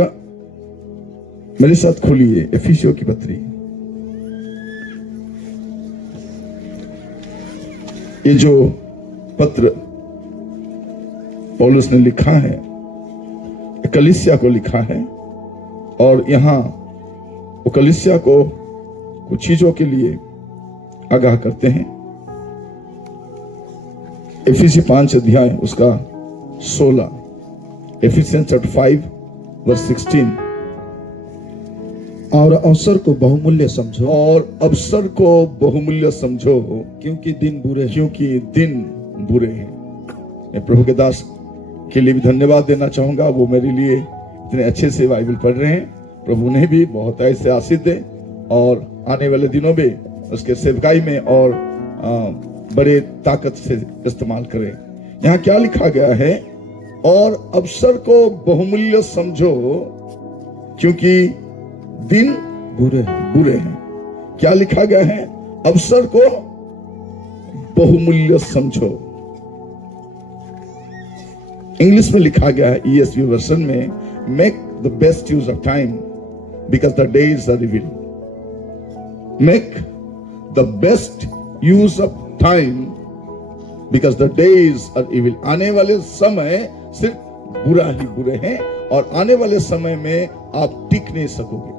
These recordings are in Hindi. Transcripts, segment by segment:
मेरे साथ खोलिए एफिसियों की पत्री। ये जो पत्र पौलुस ने लिखा है कलीसिया को लिखा है, और यहां वो कलीसिया को कुछ चीजों के लिए आगाह करते हैं। एफिसी 5 अध्याय उसका 16, एफिसियंस 5 वर्स 16। और अवसर को बहुमूल्य समझो, और अवसर को बहुमूल्य समझो, क्योंकि दिन बुरे हैं। मैं प्रभु के दास के लिए भी धन्यवाद देना चाहूंगा। वो मेरे लिए इतने अच्छे से बाइबल पढ़ रहे हैं। प्रभु ने भी बहुत ऐसे आशीष दे और आने वाले दिनों में उसके सेवकाई में और बड़े ताकत से इस्तेमाल करें। यहाँ क्या लिखा गया है? और अवसर को बहुमूल्य समझो, क्योंकि दिन बुरे हैं। क्या लिखा गया है? अवसर को बहुमूल्य समझो। इंग्लिश में लिखा गया है ESV वर्जन में, make the best use of time because the days are evil. Make the best use of time because the days are evil. आने वाले समय सिर्फ बुरे हैं, और आने वाले समय में आप टिक नहीं सकोगे।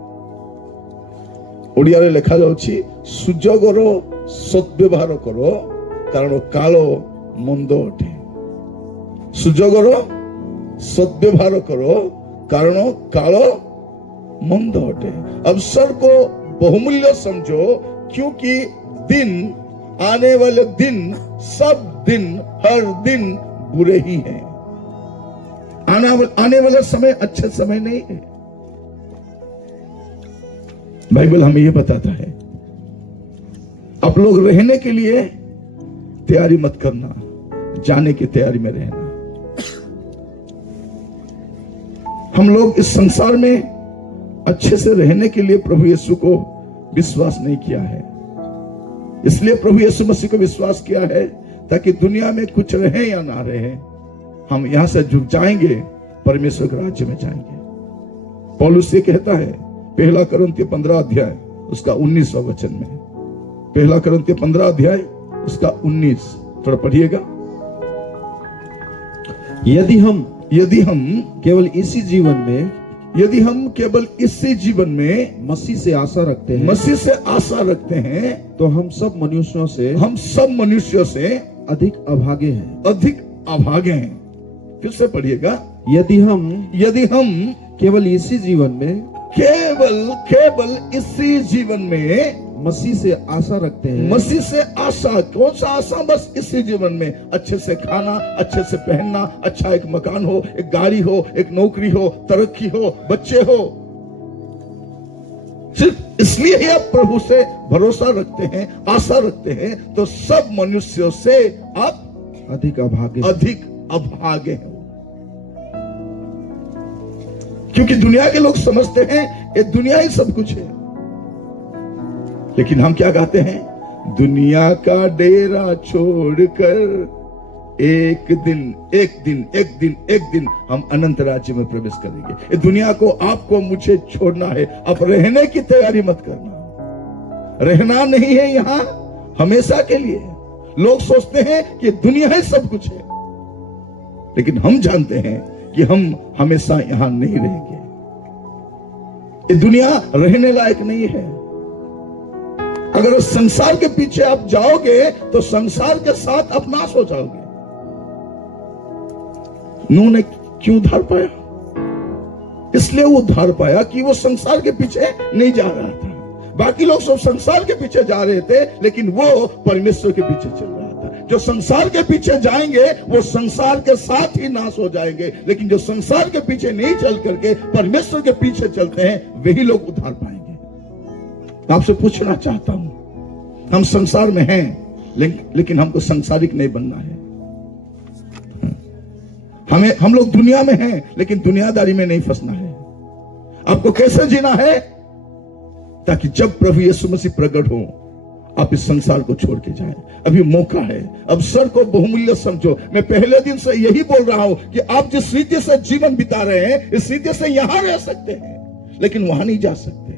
ओडिया रे लिखा जाउछि, सुजोगर सद्व्यवहार करो कारण कालो मंद अटे। सुजोगर सद्व्यवहार करो कारण कालो मंद अटे। अवसर को बहुमूल्य समझो, क्योंकि दिन, आने वाले दिन, सब दिन, हर दिन बुरे ही हैं। आने वाला समय अच्छा समय नहीं है। बाइबल हमें यह बताता है, आप लोग रहने के लिए तैयारी मत करना, जाने की तैयारी में रहना। हम लोग इस संसार में अच्छे से रहने के लिए प्रभु यीशु को विश्वास नहीं किया है। इसलिए प्रभु यीशु मसीह को विश्वास किया है ताकि दुनिया में कुछ रहे या ना रहे, हम यहां से जुड़ जाएंगे, परमेश्वर के राज्य में जाएंगे। पौलुस ये कहता है 1 कुरिन्थियों 15 अध्याय उसका 19वां वचन में, 1 कुरिन्थियों 15 अध्याय उसका 19, थोड़ा पढ़िएगा। यदि हम केवल इसी जीवन में मसीह से आशा रखते हैं, तो हम सब मनुष्यों से अधिक अभागे हैं। फिर से पढ़िएगा, यदि हम केवल इसी जीवन में मसीह से आशा रखते हैं। मसीह से आशा, कौन सा आशा? बस इसी जीवन में अच्छे से खाना, अच्छे से पहनना, अच्छा एक मकान हो, एक गाड़ी हो, एक नौकरी हो, तरक्की हो, बच्चे हो। सिर्फ इसलिए ही आप प्रभु से भरोसा रखते हैं, आशा रखते हैं, तो सब मनुष्यों से आप अधिक अभागे हैं। क्योंकि दुनिया के लोग समझते हैं ये दुनिया ही सब कुछ है, लेकिन हम क्या कहते हैं? दुनिया का डेरा छोड़कर एक दिन हम अनंत राज्य में प्रवेश करेंगे। ये दुनिया को, आपको, मुझे छोड़ना है। आप रहने की तैयारी मत करना। रहना नहीं है यहां हमेशा के लिए। लोग सोचते हैं कि दुनिया ही सब कुछ है, लेकिन हम जानते हैं कि हम हमेशा यहां नहीं रहेंगे। ये दुनिया रहने लायक नहीं है। अगर संसार के पीछे आप जाओगे तो संसार के साथ आप नाश हो जाओगे। नूह ने क्यों धार पाया? इसलिए वो धार पाया कि वो संसार के पीछे नहीं जा रहा था। बाकी लोग सब संसार के पीछे जा रहे थे, लेकिन वो परमेश्वर के पीछे चल रहा था। जो संसार के पीछे जाएंगे वो संसार के साथ ही नाश हो जाएंगे, लेकिन जो संसार के पीछे नहीं चल करके परमेश्वर के पीछे चलते हैं, वही लोग उद्धार पाएंगे। आपसे पूछना चाहता हूं, हम संसार में हैं, लेकिन हमको सांसारिक नहीं बनना है। हम लोग दुनिया में हैं, लेकिन दुनियादारी में नहीं फंसना है। आपको कैसे जीना है? ताकि जब प्रभु यीशु मसीह प्रकट हो, आप इस संसार को छोड़ के जाएं। अभी मौका है, अवसर को बहुमूल्य समझो। मैं पहले दिन से यही बोल रहा हूं कि आप जिस रीति से जीवन बिता रहे हैं, इस रीति से यहां रह सकते हैं, लेकिन वहां नहीं जा सकते।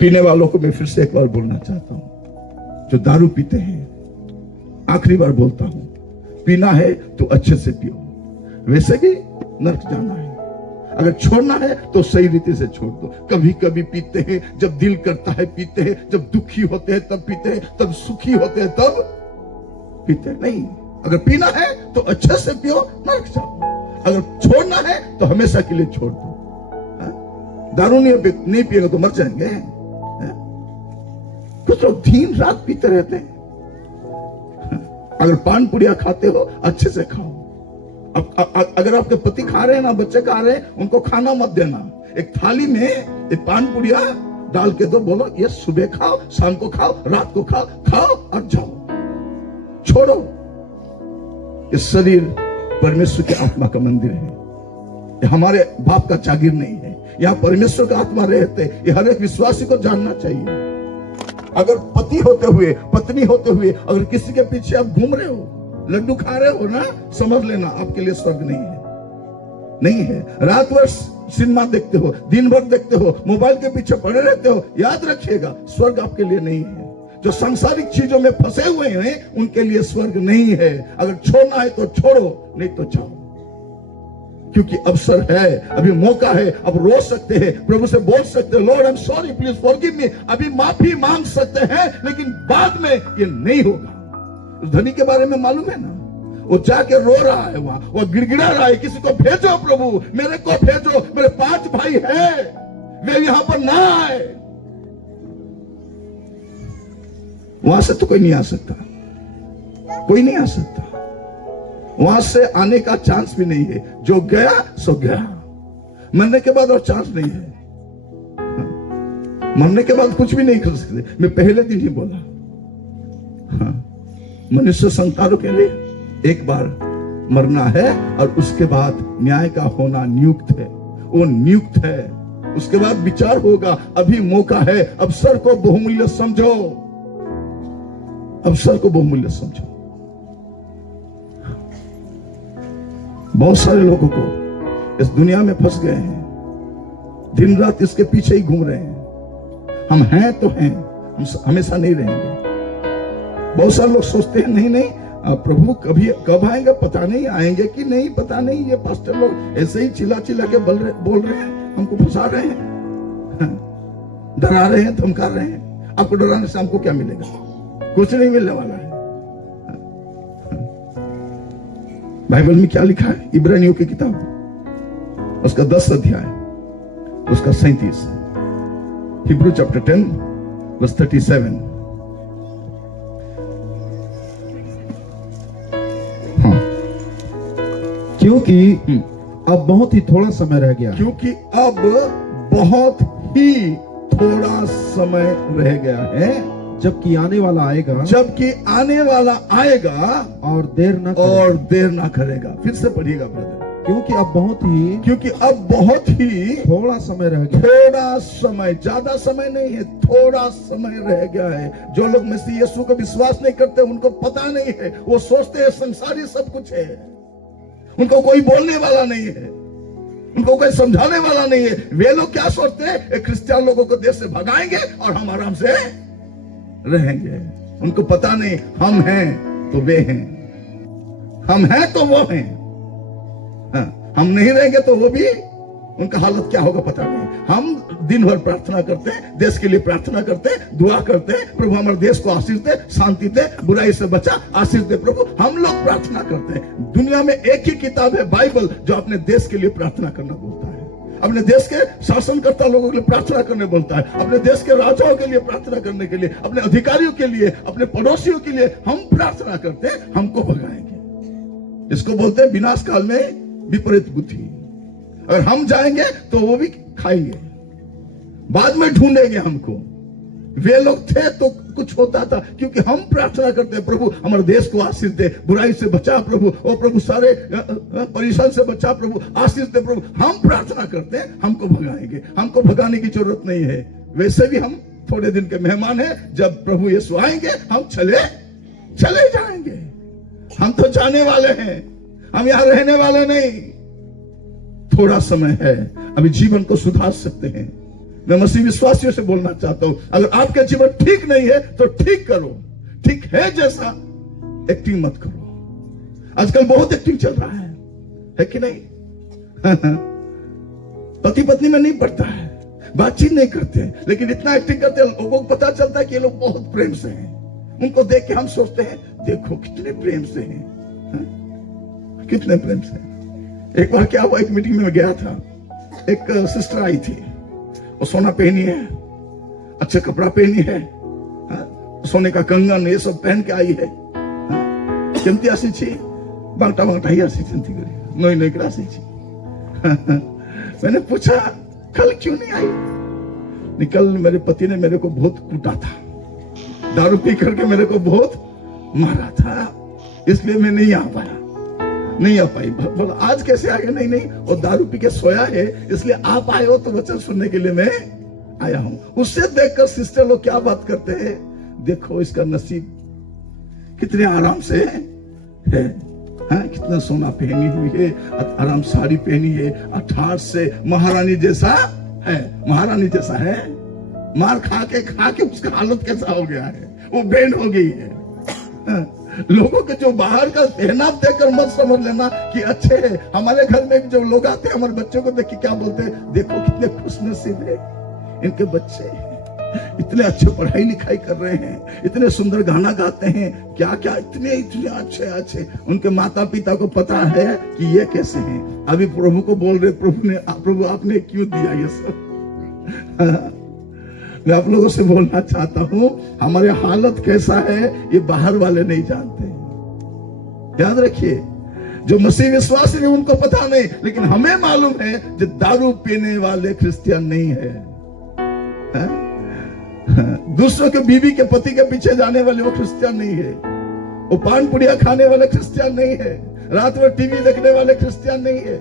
पीने वालों को मैं फिर से एक बार बोलना चाहता हूं, जो दारू पीते हैं, आखिरी बार बोलता हूं, पीना है तो अच्छे से पियो, वैसे भी नर्क जाना है। अगर छोड़ना है तो सही रीति से छोड़ दो। कभी कभी पीते हैं, जब दिल करता है पीते हैं, जब दुखी होते हैं तब पीते हैं, तब सुखी होते हैं तब पीते हैं। नहीं, अगर पीना है तो अच्छे से पियो, नर्क जाओ। अगर छोड़ना है तो हमेशा के लिए छोड़ दो। दारू नहीं पिएगा तो मर जाएंगे। कुछ लोग दिन रात पीते रहते हैं। अगर पान पुड़िया खाते हो, अच्छे से खाओ। अगर आपके पति खा रहे हैं ना, बच्चे खा रहे हैं, उनको खाना मत देना। एक थाली में एक पान पुड़िया डाल के दो, बोलो ये सुबह खाओ, शाम को खाओ, रात को खाओ, खाओ और जाओ, छोड़ो। ये शरीर परमेश्वर की आत्मा का मंदिर है, ये हमारे बाप का जागीर नहीं है। यहाँ परमेश्वर का आत्मा रहते, ये हर एक विश्वासी को जानना चाहिए। अगर पति होते हुए, पत्नी होते हुए, अगर किसी के पीछे आप घूम रहे हो, लड्डू खा रहे हो ना, समझ लेना आपके लिए स्वर्ग नहीं है, नहीं है। रात भर सिनेमा देखते हो, दिन भर देखते हो, मोबाइल के पीछे पड़े रहते हो, याद रखिएगा स्वर्ग आपके लिए नहीं है। जो सांसारिक चीजों में फंसे हुए हैं, उनके लिए स्वर्ग नहीं है। अगर छोड़ना है तो छोड़ो, नहीं तो जाओ, क्योंकि अवसर है, अभी मौका है। अब रो सकते हैं, प्रभु से बोल सकते हैं, Lord I am sorry, please forgive me. अभी माफी मांग सकते हैं, लेकिन बाद में ये नहीं होगा। उस धनी के बारे में मालूम है ना, वो जाके रो रहा है, वहां वो गिड़गिड़ा रहा है, किसी को भेजो प्रभु, मेरे को भेजो, मेरे 5 भाई हैं, वे यहां पर ना आए। वहां से तो कोई नहीं आ सकता, कोई नहीं आ सकता, वहां से आने का चांस भी नहीं है। जो गया सो गया, मरने के बाद और चांस नहीं है। मरने के बाद कुछ भी नहीं कर सकते। मैं पहले दिन ही बोला, मनुष्य संतानों के लिए एक बार मरना है और उसके बाद न्याय का होना नियुक्त है, वो नियुक्त है। उसके बाद विचार होगा। अभी मौका है, अवसर को बहुमूल्य समझो, अवसर को बहुमूल्य समझो। बहुत सारे लोगों को इस दुनिया में फंस गए हैं, दिन रात इसके पीछे ही घूम रहे हैं। हम हैं तो हैं, हम हमेशा नहीं रहेंगे। बहुत सारे लोग सोचते हैं नहीं नहीं प्रभु कभी कब आएंगे, पता नहीं, आएंगे कि नहीं पता नहीं। ये पास्टर लोग ऐसे ही चिल्ला चिल्ला के बोल रहे हैं, हमको फंसा रहे हैं, डरा रहे हैं, धमका रहे हैं। आपको डराने से हमको क्या मिलेगा? कुछ नहीं मिलने वाला है। बाइबल में क्या लिखा है? इब्रानियों की किताब उसका 10 अध्याय उसका 37, हिब्रू चैप्टर 10 वर्स 37। क्योंकि अब बहुत ही थोड़ा समय रह गया, क्योंकि अब बहुत ही थोड़ा समय रह गया है, जबकि आने वाला आएगा, जबकि आने वाला आएगा और देर न करेगा। फिर से पढ़िएगा ब्रदर। क्योंकि अब बहुत ही थोड़ा समय रह गया। थोड़ा समय, ज्यादा समय नहीं है, थोड़ा समय रह गया है। जो लोग मसीह यीशु को विश्वास नहीं करते, उनको पता नहीं है, वो सोचते हैं संसारी सब कुछ है, उनको कोई बोलने वाला नहीं है, उनको कोई समझाने वाला नहीं है। वे लोग क्या सोचते हैं? क्रिश्चियन लोगों को देश से भगाएंगे और हम आराम से रहेंगे। उनको पता नहीं हम हैं तो वे हैं, हम हैं तो वो हैं। हम नहीं रहेंगे तो वो भी, उनका हालत क्या होगा पता नहीं। हम दिन भर प्रार्थना करते हैं, देश के लिए प्रार्थना करते हैं, दुआ करते हैं, प्रभु हमारे देश को आशीष दे, शांति दे, बुराई से बचा, आशीष दे प्रभु। हम लोग प्रार्थना करते हैं। दुनिया में एक ही किताब है बाइबल, जो अपने देश के लिए प्रार्थना करना बोलता है, अपने देश के शासनकर्ता लोगों के लिए प्रार्थना करने बोलता है, अपने देश के राजाओं के लिए प्रार्थना करने के लिए, अपने अधिकारियों के लिए, अपने पड़ोसियों के लिए हम प्रार्थना करते हैं, हमको भगाएंगे। इसको बोलते हैं विनाश काल में विपरीत बुद्धि। अगर हम जाएंगे तो वो भी खाएंगे, बाद में ढूंढेंगे हमको। वे लोग थे तो कुछ होता था, क्योंकि हम प्रार्थना करते हैं प्रभु हमारे देश को आशीष दे, बुराई से बचा प्रभु, और प्रभु सारे परेशान से बचा प्रभु, आशीष दे प्रभु। हम प्रार्थना करते हैं, हमको भगाएंगे। हमको भगाने की जरूरत नहीं है। वैसे भी हम थोड़े दिन के मेहमान हैं। जब प्रभु यीशु आएंगे हम चले जाएंगे। हम तो जाने वाले हैं, हम यहां रहने वाले नहीं। थोड़ा समय है, अभी जीवन को सुधार सकते हैं। मैं मसीह विश्वासियों से बोलना चाहता हूं, अगर आपका जीवन ठीक नहीं है तो ठीक करो। ठीक है जैसा एक्टिंग मत करो। आजकल बहुत एक्टिंग चल रहा है कि नहीं? पति पत्नी में नहीं पड़ता है, बातचीत नहीं करते, लेकिन इतना एक्टिंग करते हैं, लोगों को पता चलता है कि ये लोग बहुत प्रेम से हैं। उनको देख के हम सोचते हैं देखो कितने प्रेम से हैं, कितने प्रेम से। एक बार क्या हुआ, एक मीटिंग में गया था, एक सिस्टर आई थी, वो सोना पहनी है, अच्छा कपड़ा पहनी है, सोने का कंगन ये सब पहन के आई है। केमती आसी छी बांटा बांटा ही आसी थी, नई नई आसी छी। मैंने पूछा कल क्यों नहीं आई? निकल मेरे पति ने मेरे को बहुत कूटा था, दारू पी करके मेरे को बहुत मारा था, इसलिए मैं नहीं आ पाई। बोला आज कैसे आ गया? नहीं वो दारू पी के सोया है, इसलिए आप आए हो तो वचन सुनने के लिए मैं आया हूं। उससे देखकर सिस्टर लोग क्या बात करते हैं, देखो इसका नसीब कितने आराम से है, कितना सोना पहनी हुई है, आराम साड़ी पहनी है, 18 से महारानी जैसा है। मार खा के उसका हालत कैसा हो गया है, वो बैंड हो गई है। लोगों के जो बाहर का पहनाव देखकर मत समझ लेना कि अच्छे है। हमारे घर में जो लोग आते हैं, हमारे बच्चों को देख के क्या बोलते हैं, देखो कितने खुश नसीब है इनके बच्चे, इतने अच्छे पढ़ाई लिखाई कर रहे हैं, इतने सुंदर गाना गाते हैं, क्या क्या इतने अच्छे। उनके माता पिता को पता है कि ये कैसे हैं। अभी प्रभु को बोल रहे, प्रभु आपने क्यों दिया ये सब? मैं आप लोगों से बोलना चाहता हूं, हमारे हालत कैसा है ये बाहर वाले नहीं जानते। याद रखिए, जो मसीह विश्वासी है उनको पता नहीं, लेकिन हमें मालूम है जो दारू पीने वाले क्रिश्चियन नहीं है। दूसरों के बीवी के पति के पीछे जाने वाले वो क्रिश्चियन नहीं है। वो पान पुड़िया खाने वाले क्रिश्चियन नहीं है। रात में टीवी देखने वाले क्रिश्चियन नहीं है।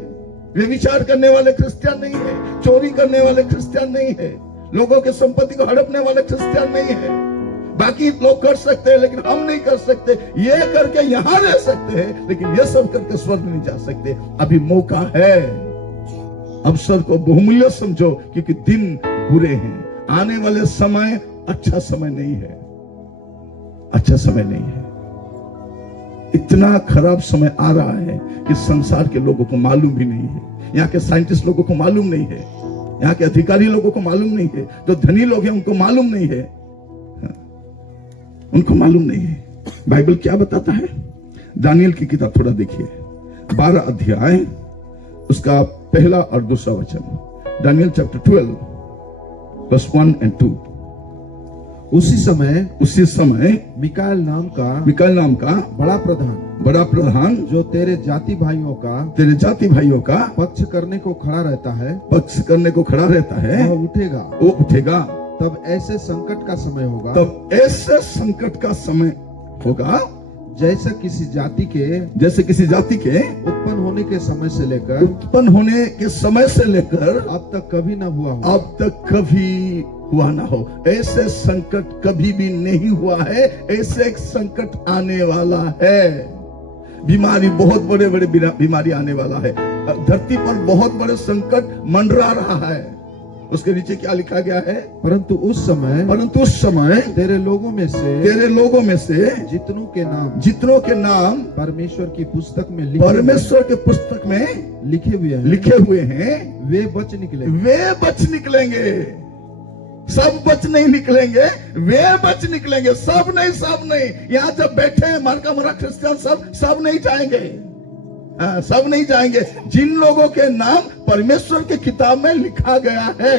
व्यभिचार करने वाले क्रिश्चियन नहीं है। चोरी करने वाले क्रिश्चियन नहीं है। लोगों के संपत्ति को हड़पने वाले क्रिश्चियन नहीं है। बाकी लोग कर सकते हैं, लेकिन हम नहीं कर सकते। ये करके यहां रह सकते हैं, लेकिन ये सब करके स्वर्ग नहीं जा सकते। अभी मौका है, अवसर को बहुमूल्य समझो, क्योंकि दिन बुरे हैं। आने वाले समय अच्छा समय नहीं है, अच्छा समय नहीं है। इतना खराब समय आ रहा है कि संसार के लोगों को मालूम भी नहीं है, यहाँ के साइंटिस्ट लोगों को मालूम नहीं है, यहाँ के अधिकारी लोगों को मालूम नहीं है, जो धनी लोग हैं उनको मालूम नहीं है, उनको मालूम नहीं है। बाइबल क्या बताता है? दानियल की किताब थोड़ा देखिए, 12 अध्याय, उसका पहला और दूसरा वचन। Daniel chapter 12 verse 1 and 2। उसी समय मिकाएल नाम का बड़ा प्रधान जो तेरे जाति भाइयों का पक्ष करने को खड़ा रहता है, वो उठेगा। तब ऐसे संकट का समय होगा जैसे किसी जाति के उत्पन्न होने के समय से लेकर अब तक कभी हुआ ना हो। ऐसे संकट कभी भी नहीं हुआ है। ऐसे एक संकट आने वाला है। बीमारी, बहुत बड़े बीमारी आने वाला है। धरती पर बहुत बड़े संकट मंडरा रहा है। उसके नीचे क्या लिखा गया है? परंतु उस समय तेरे लोगों में से जितनों के नाम परमेश्वर की पुस्तक में लिखे हुए हैं वे बच निकलेंगे। सब बच नहीं निकलेंगे, वे बच निकलेंगे। सब नहीं। यहाँ जब बैठे हैं मरा क्रिश्चियन सब नहीं जाएंगे। सब नहीं जाएंगे। जिन लोगों के नाम परमेश्वर के किताब में लिखा गया है,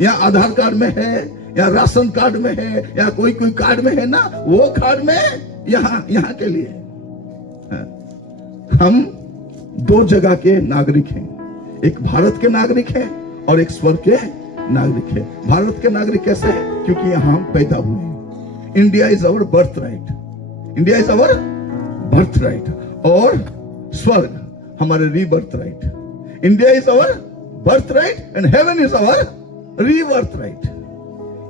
या आधार कार्ड में है, या राशन कार्ड में है, या कोई कार्ड में है ना, वो कार्ड में यहाँ के लिए हम 2 जगह के नागरिक हैं। एक भारत के नागरिक हैं और एक स्वर्ग के नागरिक है। भारत के नागरिक कैसे है? क्योंकि यहाँ हम पैदा हुए हैं। India is our birth right, और स्वर्ग हमारे rebirth right. India is our birth right and heaven is our rebirth right.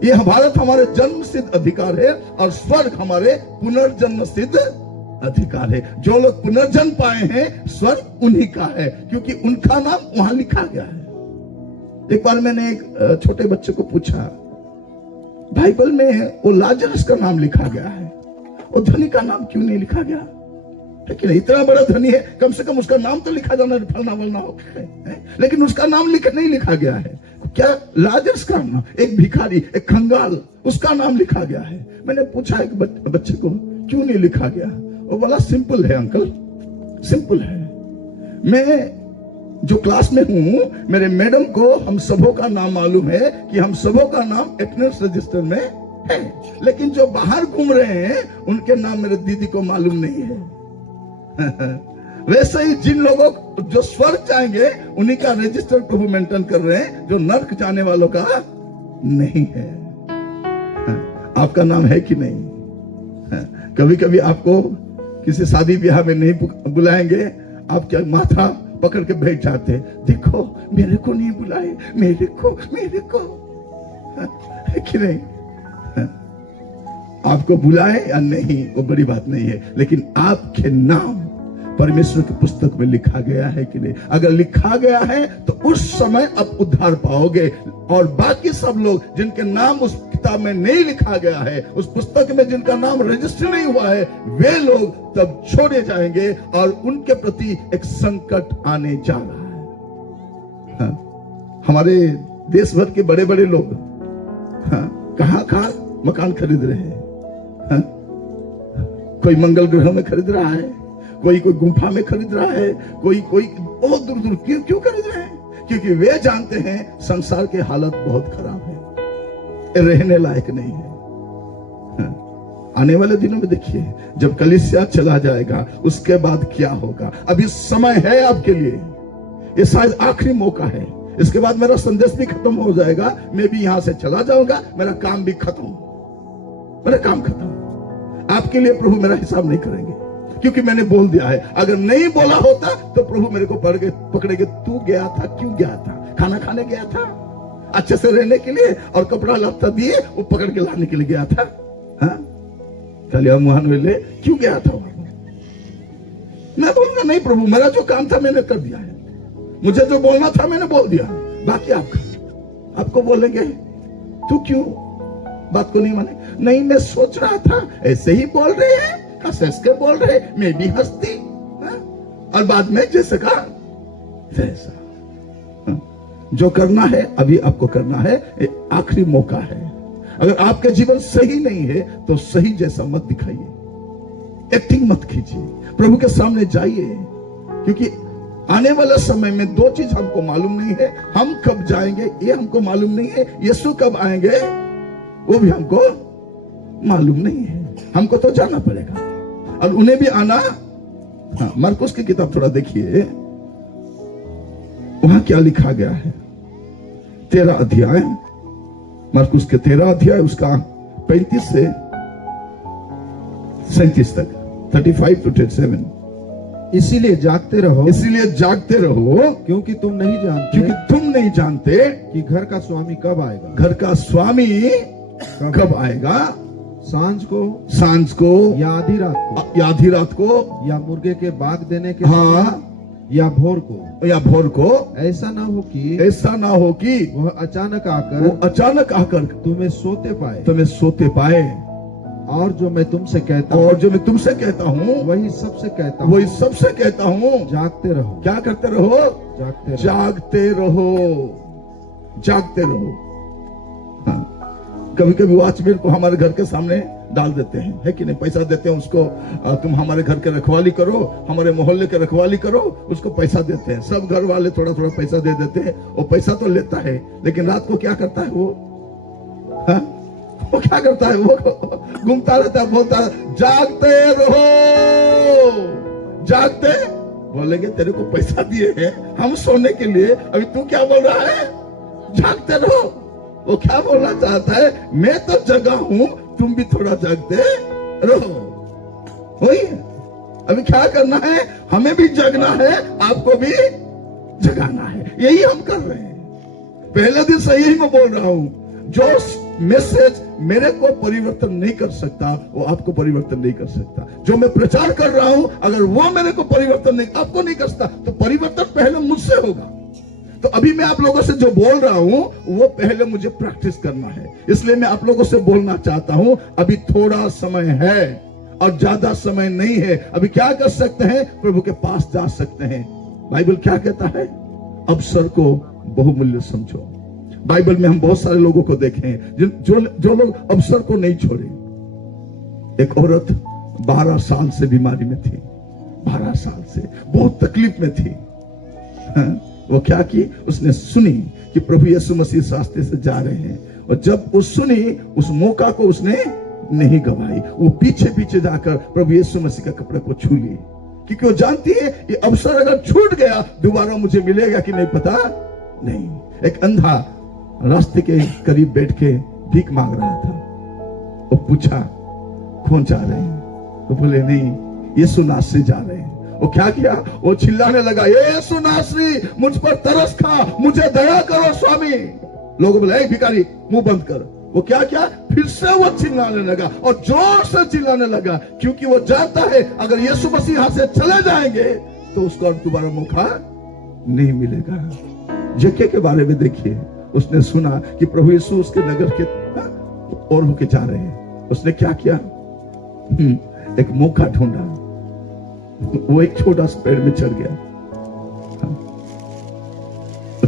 ये भारत हमारे जन्म सिद्ध अधिकार है और स्वर्ग हमारे पुनर्जन्म सिद्ध अधिकार है। जो लोग पुनर्जन्म पाए हैं स्वर्ग उन्हीं का है, क्योंकि उनका नाम वहां लिखा गया है। एक बार मैंने एक छोटे बच्चे को पूछा, बाइबल में वो लाजरस का नाम लिखा गया है, वो धनी का नाम क्यों नहीं लिखा गया? है कि नहीं? इतना बड़ा धनी है, कम से कम उसका नाम तो लिखा जाना, फलना वलना हो, लेकिन उसका नाम नहीं लिखा गया है। क्या लाजरस का नाम, एक भिखारी, एक कंगाल, उसका नाम लिखा गया है। मैंने पूछा एक बच्चे को, क्यों नहीं लिखा गया? वो बोला सिंपल है अंकल, सिंपल है। मैं जो क्लास में हूं, मेरे मैडम को हम सबों का नाम मालूम है कि हम सबों का नाम अटेंडेंस रजिस्टर में है, लेकिन जो बाहर घूम रहे हैं उनके नाम मेरे दीदी को मालूम नहीं है। वैसे ही जिन लोगों जो स्वर्ग जाएंगे उन्हीं का रजिस्टर प्रभु मेंटेन कर रहे हैं, जो नर्क जाने वालों का नहीं है। आपका नाम है कि नहीं? कभी कभी आपको किसी शादी ब्याह में नहीं बुलाएंगे, आप क्या माथा पकड़ के बैठ जाते हैं, देखो मेरे को नहीं बुलाए, मेरे को है कि नहीं? आपको बुलाए या नहीं वो बड़ी बात नहीं है, लेकिन आपके नाम परमेश्वर की पुस्तक में लिखा गया है कि नहीं? अगर लिखा गया है तो उस समय आप उद्धार पाओगे, और बाकी सब लोग जिनके नाम उस किताब में नहीं लिखा गया है, उस पुस्तक में जिनका नाम रजिस्टर नहीं हुआ है, वे लोग तब छोड़े जाएंगे और उनके प्रति एक संकट आने जा रहा है। हाँ, हमारे देश भर के बड़े बड़े लोग कहां मकान खरीद रहे हैं। हाँ? कोई मंगल ग्रह में खरीद रहा है, कोई गुफा में खरीद रहा है, कोई बहुत दूर दूर। क्यों खरीद रहे हैं? क्योंकि वे जानते हैं संसार की हालत बहुत खराब है, रहने लायक नहीं है। हाँ। आने वाले दिनों में देखिए, जब कलीसिया चला जाएगा उसके बाद क्या होगा। अभी समय है आपके लिए, ये शायद आखिरी मौका है। इसके बाद मेरा संदेश भी खत्म हो जाएगा, मैं भी यहां से चला जाऊंगा, मेरा काम भी खत्म, मेरा काम खत्म। आपके लिए प्रभु मेरा हिसाब नहीं करेंगे, क्योंकि मैंने बोल दिया है। अगर नहीं बोला होता तो प्रभु मेरे को पकड़ेंगे, तू गया था, क्यों गया था? खाना खाने गया था, अच्छे से रहने के लिए, और कपड़ा लत्ता दिए वो पकड़ के लाने के लिए गया था। हाँ, क्यों गया था? मैं बोलूंगा नहीं प्रभु, मेरा जो काम था मैंने कर दिया है, मुझे जो बोलना था मैंने बोल दिया, बाकी आपको बोलेंगे तू क्यों बात को नहीं माने? नहीं, मैं सोच रहा था ऐसे ही बोल रहे हैं, हंस के बोल रहे, मैं भी हंसती, और बाद में जैसे कहा वैसा। जो करना है अभी आपको करना है, आखिरी मौका है। अगर आपके जीवन सही नहीं है तो सही जैसा मत दिखाइए, एक्टिंग मत कीजिए, प्रभु के सामने जाइए, क्योंकि आने वाले समय में दो चीज हमको मालूम नहीं है। हम कब जाएंगे ये हमको मालूम नहीं है, यीशु कब आएंगे वो भी हमको मालूम नहीं है। हमको तो जाना पड़ेगा और उन्हें भी आना। हाँ, मरकुस की किताब थोड़ा देखिए, वहां क्या लिखा गया है। 13 अध्याय, मरकुस के 13 अध्याय, उसका 35 से 37 तक, 35 to 37। इसीलिए जागते रहो, क्योंकि तुम नहीं जानते कि घर का स्वामी कब आएगा। घर का स्वामी कब आएगा? सांझ को या आधी रात को या मुर्गे के बाग देने के या भोर को। ऐसा ना हो कि वह अचानक आकर तुम्हें सोते पाए। और जो मैं तुमसे कहता हूँ वही सबसे कहता हूँ, जागते रहो। क्या करते रहो? जागते रहो। कभी कभी वॉचमैन को हमारे घर के सामने डाल देते हैं, है कि नहीं? पैसा देते हैं उसको, तुम हमारे घर के रखवाली करो, हमारे मोहल्ले के रखवाली करो, उसको पैसा देते हैं। सब घर वाले थोड़ा थोड़ा पैसा दे देते हैं। वो पैसा तो लेता है, लेकिन रात को क्या करता है वो? वो क्या करता है? वो घूमता रहता है, बोलता है जागते रहो। जागते बोलेंगे तेरे को पैसा दिए हैं हम सोने के लिए, अभी तू क्या बोल रहा है? जागते रहो। वो क्या बोलना चाहता है? मैं तो जगा हूं, तुम भी थोड़ा जागते रहो। वही अभी क्या करना है? हमें भी जगना है, आपको भी जगाना है। यही हम कर रहे हैं। पहले दिन से यही मैं बोल रहा हूं, जो मैसेज मेरे को परिवर्तन नहीं कर सकता वो आपको परिवर्तन नहीं कर सकता। जो मैं प्रचार कर रहा हूं अगर वो मेरे को परिवर्तन नहीं, आपको नहीं कर सकता, तो परिवर्तन पहले मुझसे होगा। तो अभी मैं आप लोगों से जो बोल रहा हूं वो पहले मुझे प्रैक्टिस करना है। इसलिए मैं आप लोगों से बोलना चाहता हूं, अभी थोड़ा समय है और ज्यादा समय नहीं है। अभी क्या कर सकते हैं? प्रभु के पास जा सकते हैं। बाइबल क्या कहता है? अवसर को बहुमूल्य समझो। बाइबल में हम बहुत सारे लोगों को देखे हैं जो लोग अवसर को नहीं छोड़े। एक औरत 12 साल से बीमारी में थी, 12 साल से बहुत तकलीफ में थी। वो क्या की? उसने सुनी कि प्रभु यीशु मसीह इस रास्ते से जा रहे हैं, और जब वो सुनी उस मौका को उसने नहीं गवाई। वो पीछे पीछे जाकर प्रभु यीशु मसीह का कपड़े को छू लिए, क्योंकि वो जानती है ये अवसर अगर छूट गया दोबारा मुझे मिलेगा कि नहीं पता नहीं। एक अंधा रास्ते के करीब बैठ के भीख मांग रहा था। वो पूछा कौन जा रहे हैं? तो बोले नहीं, यीशु नासरी जा रहे हैं। वो क्या किया? वो चिल्लाने लगा, यीशु नासरी मुझ पर तरस खा, मुझे दया करो स्वामी। लोगों बोले भिखारी मुंह बंद कर। वो क्या किया? फिर से वो चिल्लाने लगा और जोर से चिल्लाने लगा, क्योंकि वो जानता है अगर यीशु मसीह यहां से चले जाएंगे तो उसको दोबारा मौका नहीं मिलेगा। जक्के के बारे में देखिए, उसने सुना कि प्रभु यीशु उसके नगर के और होके जा रहे हैं। उसने क्या किया? एक मौका ढूंढा। वो एक छोटा सा पेड़ में चढ़ गया,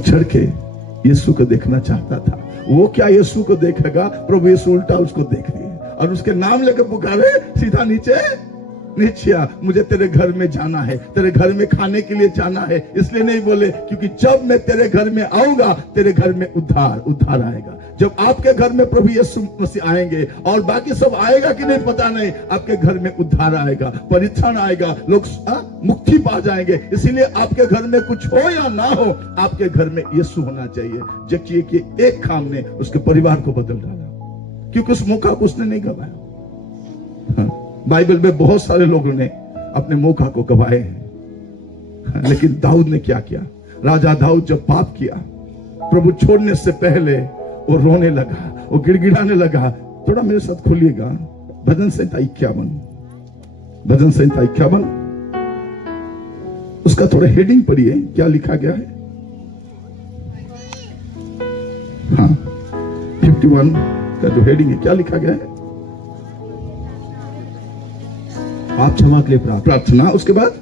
चढ़ के यीशु को देखना चाहता था। वो क्या यीशु को देखेगा? प्रभु यीशु उल्टा उसको देख रहे हैं और उसके नाम लेकर पुकारे, सीधा नीचे आ, मुझे तेरे घर में जाना है, तेरे घर में खाने के लिए जाना है। इसलिए नहीं बोले क्योंकि जब मैं तेरे घर में आऊंगा तेरे घर में उद्धार आएगा। जब आपके घर में प्रभु यीशु मसीह आएंगे और बाकी सब आएगा कि नहीं पता नहीं, आपके घर में उद्धार आएगा, परित्राण आएगा, लोग मुक्ति पा जाएंगे। इसीलिए आपके घर में कुछ हो या ना हो, आपके घर में यीशु होना चाहिए। जबकि कि एक काम ने उसके परिवार को बदल डाला, क्योंकि उस मौका को उसने नहीं गवाया। बाइबल में बहुत सारे लोगों ने अपने मौका को गवाए हैं, लेकिन दाऊद ने क्या किया? राजा दाऊद जब पाप किया, प्रभु छोड़ने से पहले वो रोने लगा, वो गिड़गिड़ाने लगा। थोड़ा मेरे साथ खोलिएगा भजन संहिता 51, भजन संहिता 51, उसका थोड़ा हेडिंग पढ़िए, क्या लिखा गया है। हाँ, 51 का जो हेडिंग है, क्या लिखा गया है? आप क्षमा के लिए प्रार्थना। उसके बाद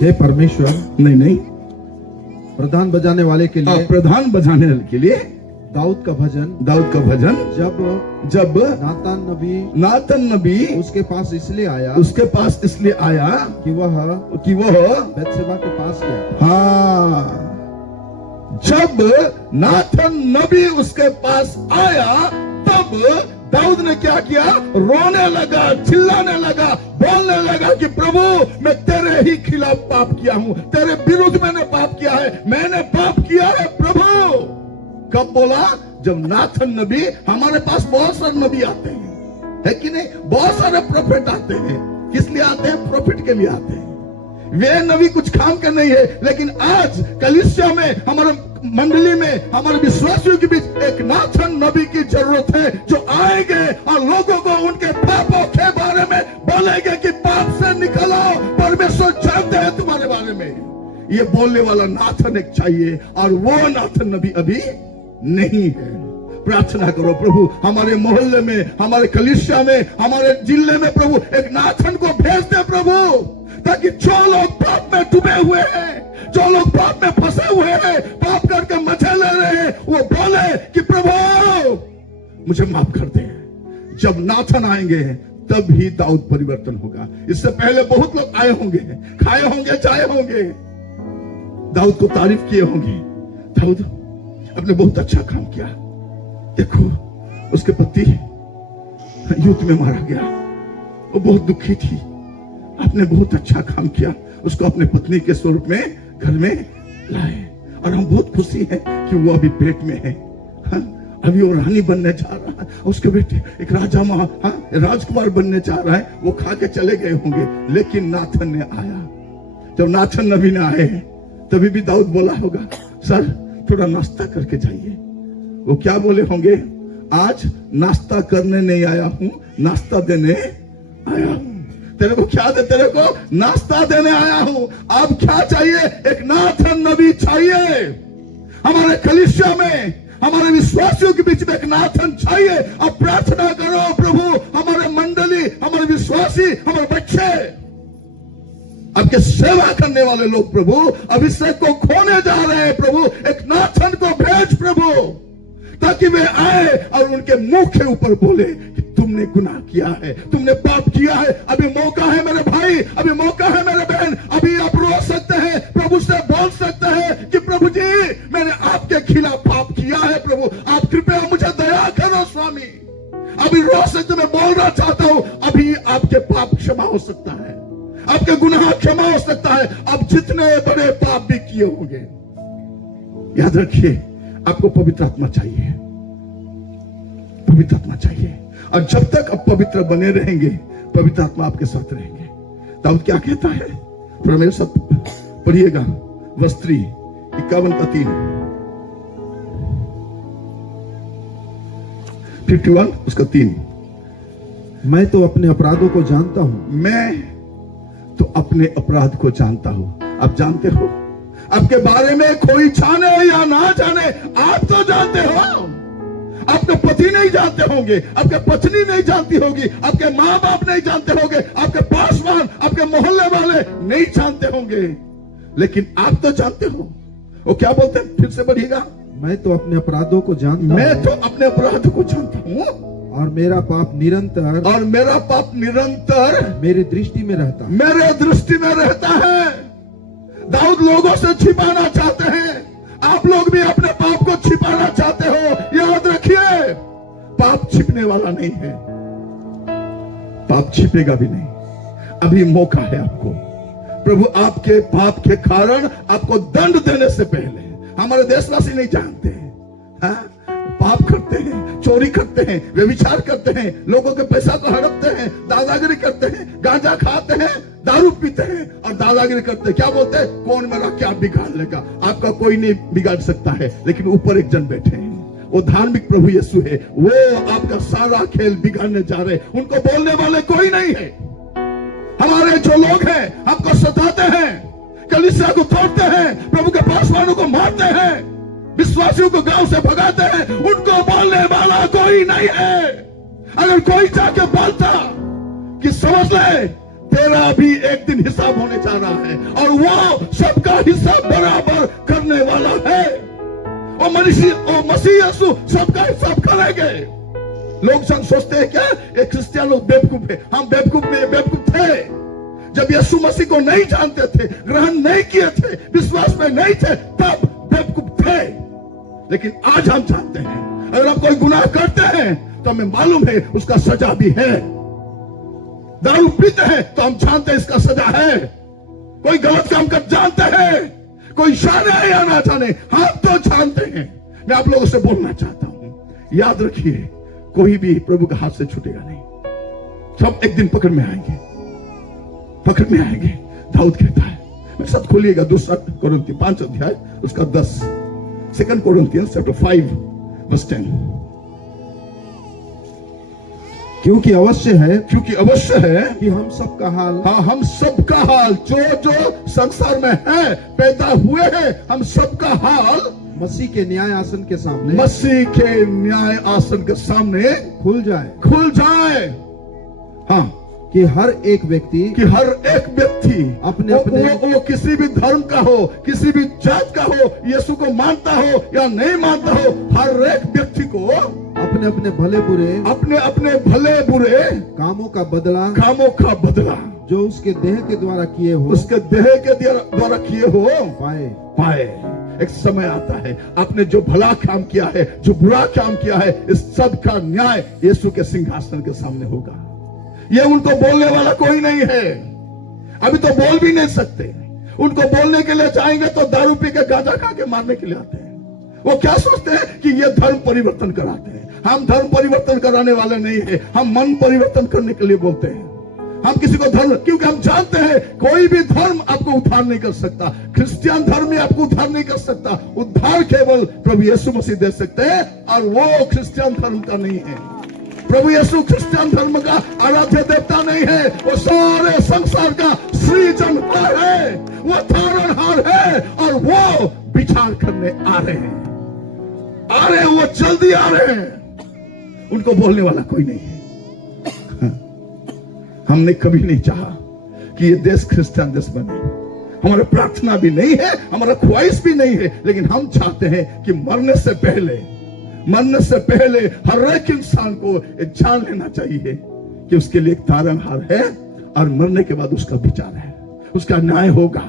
हे परमेश्वर, नहीं, प्रधान बजाने वाले के लिए, प्रधान बजाने के लिए दाऊद का भजन, जब नातान नबी उसके पास इसलिए आया कि वह बत्शेबा के पास गया। हाँ, जब नातान नबी उसके पास आया तब दाऊद ने क्या किया? रोने लगा, चिल्लाने लगा, बोलने लगा कि प्रभु मैं तेरे ही खिलाफ पाप किया हूं, तेरे विरुद्ध मैंने पाप किया है, मैंने पाप किया है प्रभु। कब बोला? जब नाथन नबी, हमारे पास बहुत सारे नबी आते हैं, है कि नहीं? बहुत सारे प्रोफेट आते हैं। किस लिए आते हैं? प्रॉफिट के लिए आते हैं। वे नबी कुछ काम के नहीं है, लेकिन आज कलीसिया में, हमारे मंडली में, हमारे विश्वासियों के बीच एक नाथन नबी की जरूरत है, जो आएंगे और लोगों को उनके पापों के बारे में बोलेंगे कि पाप से निकल आओ, परमेश्वर जानते हैं तुम्हारे बारे में। ये बोलने वाला नाथन एक चाहिए, और वो नाथन नबी अभी नहीं है। प्रार्थना करो, प्रभु हमारे मोहल्ले में, हमारे कलीसिया में, हमारे जिले में प्रभु एक नाथन को भेज दे प्रभु, ताकि जो लोग पाप में डूबे हुए हैं, जो लोग पाप में फंसे हुए हैं, पाप करके मजे ले रहे हैं, वो बोले कि प्रभु मुझे माफ कर दे। जब नाथन आएंगे तब ही दाऊद परिवर्तन होगा। इससे पहले बहुत लोग आए होंगे, खाए होंगे, जाए होंगे, दाऊद को तारीफ किए होंगे, दाऊद अपने बहुत अच्छा काम किया, देखो उसके पति युद्ध में मारा गया, वो बहुत दुखी थी, आपने बहुत अच्छा काम किया, उसको अपने पत्नी के स्वरूप में घर में लाए, और हम बहुत खुशी हैं कि वो अभी पेट में है। हाँ? अभी वो रानी बनने जा रहा है, उसके बेटे एक राजकुमार बनने जा रहा है, वो खा के चले गए होंगे। लेकिन नाथन ने आया, जब नाथन नबी ने आए तभी भी दाऊद बोला होगा, सर थोड़ा नाश्ता करके जाइए। वो क्या बोले होंगे, आज नाश्ता करने नहीं आया हूं, नाश्ता देने आया हूं। तेरे को क्या दे, तेरे को नाश्ता देने आया हूं। अब क्या चाहिए, एक नाथन नबी चाहिए हमारे कलीसिया में, हमारे विश्वासियों के बीच में एक नाथन चाहिए। अब प्रार्थना करो, प्रभु हमारे मंडली, हमारे विश्वासी, हमारे बच्चे, आपके सेवा करने वाले लोग प्रभु अभिषेक को खोने जा रहे हैं। प्रभु एक नाथन को भेज प्रभु, ताकि वे आए और उनके मुंह के ऊपर बोले कि तुमने गुनाह किया है, तुमने पाप किया है। अभी मौका है मेरे भाई, अभी मौका है मेरे बहन, अभी आप रो सकते हैं, प्रभु से बोल सकते हैं कि प्रभु जी मैंने आपके खिलाफ पाप किया है, प्रभु आप कृपया मुझे दया करो स्वामी। अभी रो सकते, मैं बोलना चाहता हूं, अभी आपके पाप क्षमा हो सकता है, आपके गुनाह क्षमा हो सकता है। अब जितने बड़े पाप भी किए होंगे, याद रखिए आपको पवित्र आत्मा चाहिए, पवित्र आत्मा चाहिए। और जब तक आप पवित्र बने रहेंगे, पवित्र आत्मा आपके साथ रहेंगे। दाऊद क्या कहता है, थोड़ा मेरे साथ पढ़िएगा, वर्ष 3 51 51 उसका 3। मैं तो अपने अपराधों को जानता हूं, मैं तो अपने अपराध को जानता हूं। आप जानते हो, आपके बारे में कोई जाने या ना जाने, आप तो जानते हो। आपके पति नहीं जानते होंगे, आपके पत्नी नहीं जानती होगी, आपके माँ बाप नहीं जानते होंगे, आपके पासवान, आपके मोहल्ले वाले नहीं जानते होंगे, लेकिन आप तो जानते हो। वो क्या बोलते हैं, फिर से बढ़िएगा, मैं तो अपने अपराधों को जानता मैं हूं, तो अपने अपराध को जानता हूं, और मेरा पाप निरंतर, और मेरा पाप निरंतर मेरी दृष्टि में रहता है। मेरे दृष्टि में रहता है। दाऊद लोगों से छिपाना चाहते हैं, आप लोग भी अपने पाप को छिपाना चाहते हो। याद रखिए, पाप छिपने वाला नहीं है, पाप छिपेगा भी नहीं। अभी मौका है आपको, प्रभु आपके पाप के कारण आपको दंड देने से पहले, हमारे देशवासी नहीं जानते हैं, हाँ? पाप करते हैं, चोरी करते हैं, व्यभिचार करते हैं, लोगों के पैसा को हड़पते हैं, दादागिरी करते हैं, गांजा खाते हैं, दारू पीते हैं और दादागिरी करते हैं। क्या बोलते हैं, कौन मेरा क्या बिगाड़ लेगा। आपका कोई नहीं बिगाड़ सकता है, लेकिन ऊपर एक जन बैठे हैं, वो धार्मिक प्रभु यीशु है, वो आपका सारा खेल बिगाड़ने जा रहे हैं। उनको बोलने वाले कोई नहीं है। हमारे जो लोग हैं हमको सताते हैं, कलीसिया को तोड़ते हैं, प्रभु के पासवानों को मारते हैं, विश्वासियों को गांव से भगाते हैं, उनको बोलने वाला कोई नहीं है। अगर कोई जाके बोलता कि समझ ले तेरा भी एक दिन हिसाब होने जा रहा है, और वो सबका हिसाब बराबर करने वाला है, और मसीह यीशु सबका हिसाब करेंगे। लोग सोचते हैं क्या, एक क्रिश्चियन लोग बेवकूफ है। हम बेवकूफ थे जब यीशु मसीह को नहीं जानते थे, ग्रहण नहीं किए थे, विश्वास में नहीं थे, तब बेवकूफ थे। लेकिन आज हम जानते हैं, अगर हम कोई गुनाह करते हैं तो हमें मालूम है उसका सजा भी है। दारू पीते हैं तो हम जानते हैं इसका सजा है। कोई गलत काम कर जानते हैं, कोई जाने या ना जाने, हम तो जानते हैं। मैं आप लोगों से बोलना चाहता हूं, याद रखिए, कोई भी प्रभु का हाथ से छूटेगा नहीं। सब एक दिन पकड़ में आएंगे, पकड़ में आएंगे। दाऊद कहता है, मेरे साथ खोलिएगा 2 कोरिन्थियों 5 अध्याय उसका 10, 2 कोरिन्थियंस चैप्टर 5 वर्स 10। क्योंकि अवश्य है कि हम सबका हाल, हाँ, हम सबका हाल, जो संसार में है, पैदा हुए हैं, हम सबका हाल मसीह के न्याय आसन के सामने, मसीह के न्याय आसन के सामने खुल जाए। हाँ, कि हर एक व्यक्ति अपने वो किसी भी धर्म का हो, किसी भी जात का हो, यीशु को मानता हो या नहीं मानता हो, हर एक व्यक्ति को अपने अपने भले बुरे कामों का बदला जो उसके देह के द्वारा किए हो पाए। एक समय आता है, आपने जो भला काम किया है, जो बुरा काम किया है, इस सब का न्याय यीशु के सिंहासन के सामने होगा। ये उनको बोलने वाला कोई नहीं है, अभी तो बोल भी नहीं सकते। उनको बोलने के लिए जाएंगे तो दारू पी के गांजा खा के मारने के लिए आते हैं। वो क्या सोचते हैं कि ये धर्म परिवर्तन कराते हैं। हम धर्म परिवर्तन कराने वाले नहीं है, हम मन परिवर्तन करने के लिए बोलते हैं। हम किसी को धर्म, क्योंकि हम जानते हैं कोई भी धर्म आपको उद्धार नहीं कर सकता। क्रिश्चियन धर्म में आपको उद्धार नहीं कर सकता। उद्धार केवल प्रभु यीशु मसीह दे सकते हैं, और वो क्रिश्चियन धर्म का नहीं है। प्रभु यीशु क्रिश्चियन धर्म का आराध्य देवता नहीं है, वो सारे संसार का सृजनहार है, वो तारणहार है, और वो विचार करने आ रहे हैं, वो जल्दी आ रहे हैं। उनको बोलने वाला कोई नहीं है। हमने कभी नहीं चाहा कि ये देश क्रिश्चियन देश बने, हमारा प्रार्थना भी नहीं है, हमारा ख्वाहिश भी नहीं है, लेकिन हम चाहते हैं कि मरने से पहले हर एक इंसान को जान लेना चाहिए कि उसके लिए एक तारणहार है, और मरने के बाद उसका विचार है, उसका न्याय होगा,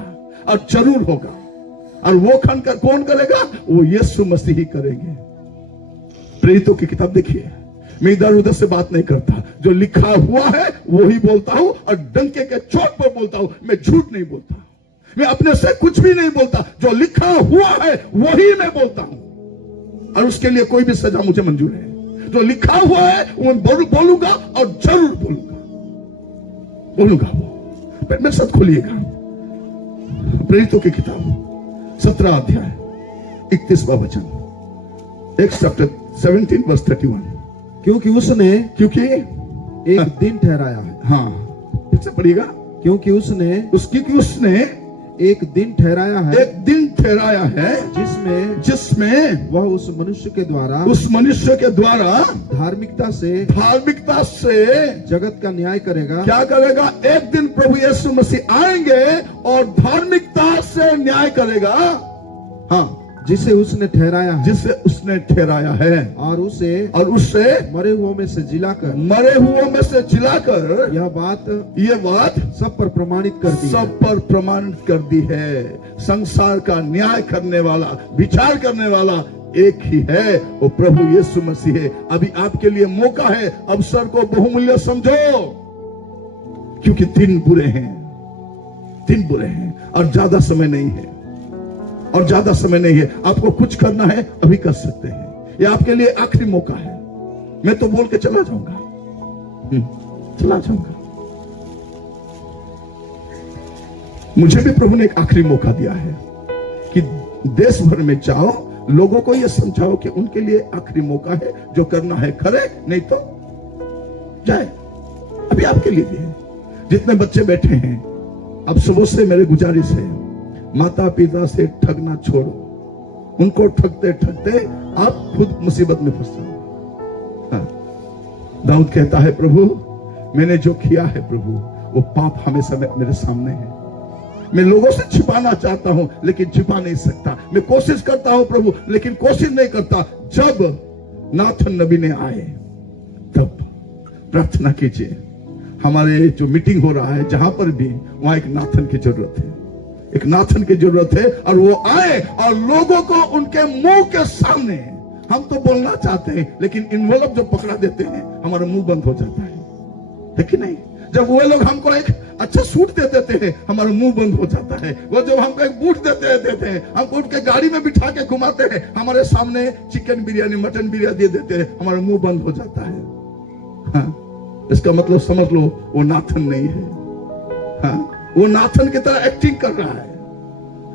और जरूर होगा। और वो कौन करेगा? वो यीशु मसीह ही करेंगे। प्रेरितों की किताब देखिए, मैं इधर उधर से बात नहीं करता, जो लिखा हुआ है वो ही बोलता हूं, और डंके के चोट पर बोलता हूं। मैं झूठ नहीं बोलता, मैं अपने से कुछ भी नहीं बोलता, जो लिखा हुआ है वही मैं बोलता हूं, और उसके लिए कोई भी सजा मुझे मंजूर है। जो लिखा हुआ है वो मैं बोलूंगा, और जरूर बोलूंगा वो। मेरे साथ खोलिएगा प्रेरितों की किताब 17 अध्याय 31वां वचन, एक्स चैप्टर 17 वर्स 31। क्योंकि उसने क्योंकि एक दिन ठहराया है। हाँ, फिर से पढ़िएगा। क्योंकि उसने एक दिन ठहराया है, एक दिन ठहराया है, जिसमें वह उस मनुष्य के द्वारा धार्मिकता से जगत का न्याय करेगा। क्या करेगा? एक दिन प्रभु यीशु मसीह आएंगे और धार्मिकता से न्याय करेगा। हाँ, जिसे उसने ठहराया है, और उसे मरे हुओं में से जिलाकर यह बात सब पर प्रमाणित कर दी है। संसार का न्याय करने वाला, विचार करने वाला एक ही है, वो प्रभु यीशु मसीह है। अभी आपके लिए मौका है, अवसर को बहुमूल्य समझो, क्योंकि दिन बुरे हैं, और ज्यादा समय नहीं है। आपको कुछ करना है, अभी कर सकते हैं। ये आपके लिए आखिरी मौका है। मैं तो बोल के चला जाऊंगा। मुझे भी प्रभु ने एक आखिरी मौका दिया है कि देश भर में जाओ, लोगों को यह समझाओ कि उनके लिए आखिरी मौका है, जो करना है करे, नहीं तो जाए। अभी आपके लिए भी है। जितने बच्चे बैठे हैं, अब सुबह से मेरे गुजारिश है, माता पिता से ठगना छोड़ो। उनको ठगते आप खुद मुसीबत में फंस जाओ। दाऊद कहता है, प्रभु मैंने जो किया है प्रभु, वो पाप हमेशा मेरे सामने है। मैं लोगों से छिपाना चाहता हूं, लेकिन छिपा नहीं सकता। मैं कोशिश करता हूं प्रभु, लेकिन कोशिश नहीं करता। जब नाथन नबी ने आए, तब प्रार्थना कीजिए। हमारे जो मीटिंग हो रहा है, जहां पर भी, वहां एक नाथन की जरूरत है, और वो आए और लोगों को उनके मुंह के सामने, हम तो बोलना चाहते हैं, लेकिन इन्वॉल्व जो पकड़ा देते हैं, हमारा मुंह बंद हो जाता है कि नहीं? जब वो लोग हमको एक अच्छा सूट दे देते हैं, हमारा मुंह बंद हो जाता है। वो जब हमको एक बूट देते हैं, हमको उनके गाड़ी में बिठा के घुमाते हैं, हमारे सामने चिकन बिरयानी, मटन बिरयानी दे देते हैं, हमारा मुंह बंद हो जाता है। हाँ, इसका मतलब समझ लो, वो नाथन नहीं है। हाँ, वो नाथन की तरह एक्टिंग कर रहा है।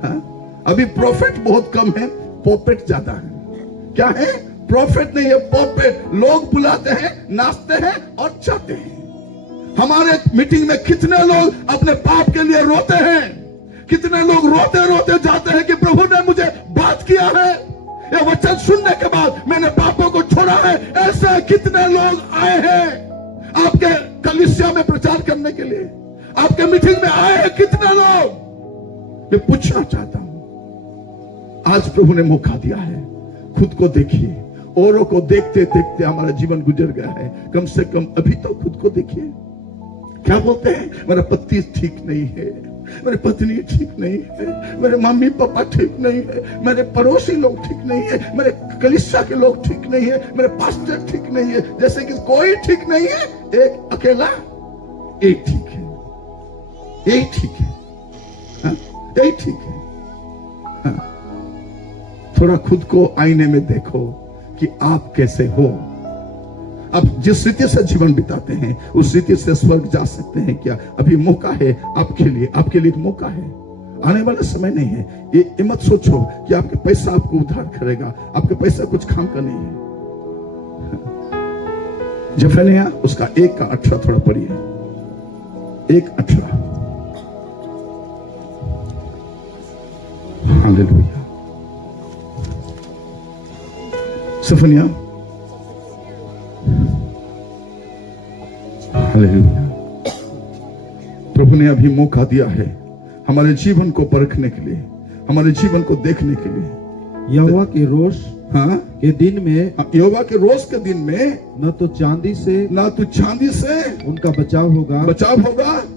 हाँ? अभी प्रॉफिट बहुत कम है, पॉपेट ज्यादा है। क्या है? प्रॉफिट नहीं है, पॉपेट। लोग बुलाते हैं, नाचते हैं और जाते हैं। हमारे मीटिंग में कितने लोग अपने पाप के लिए रोते हैं, कितने लोग रोते रोते जाते हैं कि प्रभु ने मुझे बात किया है, ये वचन सुनने के बाद मैंने पापों को छोड़ा है। ऐसे कितने लोग आए हैं आपके कलीसिया में प्रचार करने के लिए, आपके मीटिंग में आए हैं कितने लोग? मैं पूछना चाहता हूं, आज प्रभु ने मौका दिया है, खुद को देखिए। औरों को देखते देखते हमारा जीवन गुजर गया है। कम से कम अभी तो खुद को देखिए। क्या बोलते हैं? मेरा पति ठीक नहीं है, मेरी पत्नी ठीक नहीं है, मेरे मम्मी पापा ठीक नहीं है, मेरे पड़ोसी लोग ठीक नहीं है, मेरे कलीसिया के लोग ठीक नहीं है, मेरे पास्टर ठीक नहीं है। जैसे कि कोई ठीक नहीं है, एक अकेला एक ठीक है, यही ठीक है। हाँ? यही ठीक है। हाँ? थोड़ा खुद को आईने में देखो कि आप कैसे हो। आप जिस रीति से जीवन बिताते हैं उस रीति से स्वर्ग जा सकते हैं क्या? अभी मौका है आपके लिए एक मौका है, आने वाला समय नहीं है। ये मत सोचो कि आपके पैसा आपको उद्धार करेगा, आपके पैसा कुछ काम का नहीं है। जफन्याह उसका 1:18 थोड़ा पढ़िए, 1:18। हालेलुया। जफन्याह, हालेलुया। प्रभु ने अभी मौका दिया है हमारे जीवन को परखने के लिए, हमारे जीवन को देखने के लिए। यहोवा के रोष के दिन में, यहोवा के रोष के दिन में न तो चांदी से उनका बचाव होगा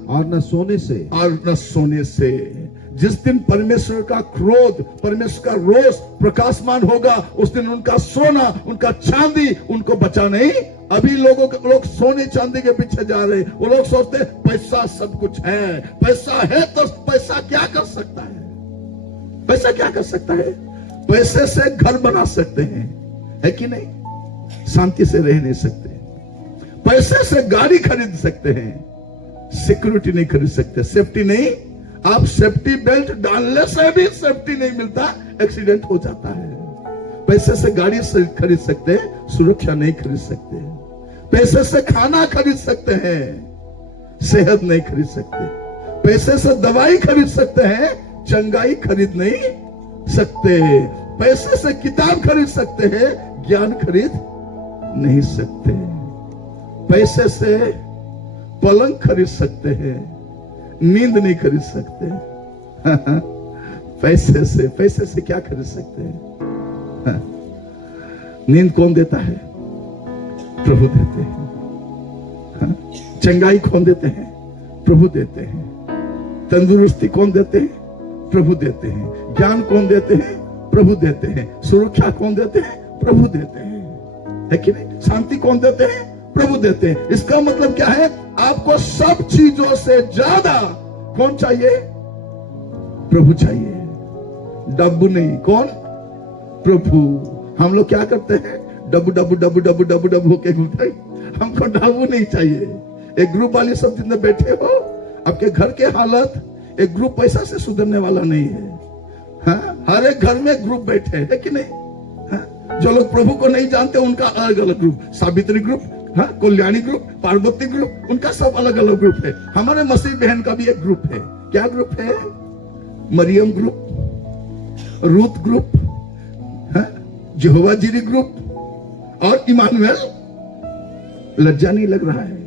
और न सोने से। जिस दिन परमेश्वर का क्रोध, परमेश्वर का रोष प्रकाशमान होगा, उस दिन उनका सोना, उनका चांदी उनको बचा नहीं। अभी लोग सोने चांदी के पीछे जा रहे हैं। वो लोग सोचते हैं पैसा सब कुछ है, पैसा है तो पैसा क्या कर सकता है? पैसा क्या कर सकता है? पैसे से घर बना सकते हैं, है कि नहीं? शांति से रह नहीं सकते। पैसे से गाड़ी खरीद सकते हैं, सिक्योरिटी नहीं खरीद सकते, सेफ्टी नहीं। आप सेफ्टी बेल्ट डालने से भी सेफ्टी नहीं मिलता, एक्सीडेंट हो जाता है। पैसे से गाड़ी से खरीद सकते हैं, सुरक्षा नहीं खरीद सकते। पैसे से खाना खरीद सकते हैं, सेहत नहीं खरीद सकते। पैसे से दवाई खरीद सकते हैं, चंगाई खरीद नहीं सकते। पैसे से किताब खरीद सकते हैं, ज्ञान खरीद नहीं सकते। पैसे से पलंग खरीद सकते हैं, नींद नहीं खरीद सकते। पैसे से क्या खरीद सकते हैं? नींद कौन देता है? प्रभु देते हैं। चंगाई कौन देते हैं? प्रभु देते हैं। तंदुरुस्ती कौन देते हैं? प्रभु देते हैं। ज्ञान कौन देते हैं? प्रभु देते हैं। सुरक्षा कौन देते हैं? प्रभु देते हैं, है कि नहीं? शांति कौन देते हैं? प्रभु देते हैं। इसका मतलब क्या है? आपको सब चीजों से ज्यादा कौन चाहिए? प्रभु चाहिए, डब्बू नहीं। कौन? प्रभु। हम लोग क्या करते हैं? डब्बू डब्बू डब्बू डब्बू डब्बू डब्बू होके घूमते। हमको डब्बू नहीं चाहिए। एक ग्रुप वाले सब जितने बैठे हो, आपके घर के हालत एक ग्रुप पैसा से सुधरने वाला नहीं है। हाँ? हर एक घर में ग्रुप बैठे है कि नहीं? हाँ? जो लोग प्रभु को नहीं जानते उनका अलग अलग ग्रुप, सावित्री ग्रुप, हाँ, कल्याणी ग्रुप, पार्वती ग्रुप, उनका सब अलग अलग ग्रुप है। हमारे मसीह बहन का भी एक ग्रुप है। क्या ग्रुप है? मरियम ग्रुप, रूथ ग्रुप, हाँ, यहोवा जीरी ग्रुप और इमानुएल। लज्जा नहीं लग रहा है?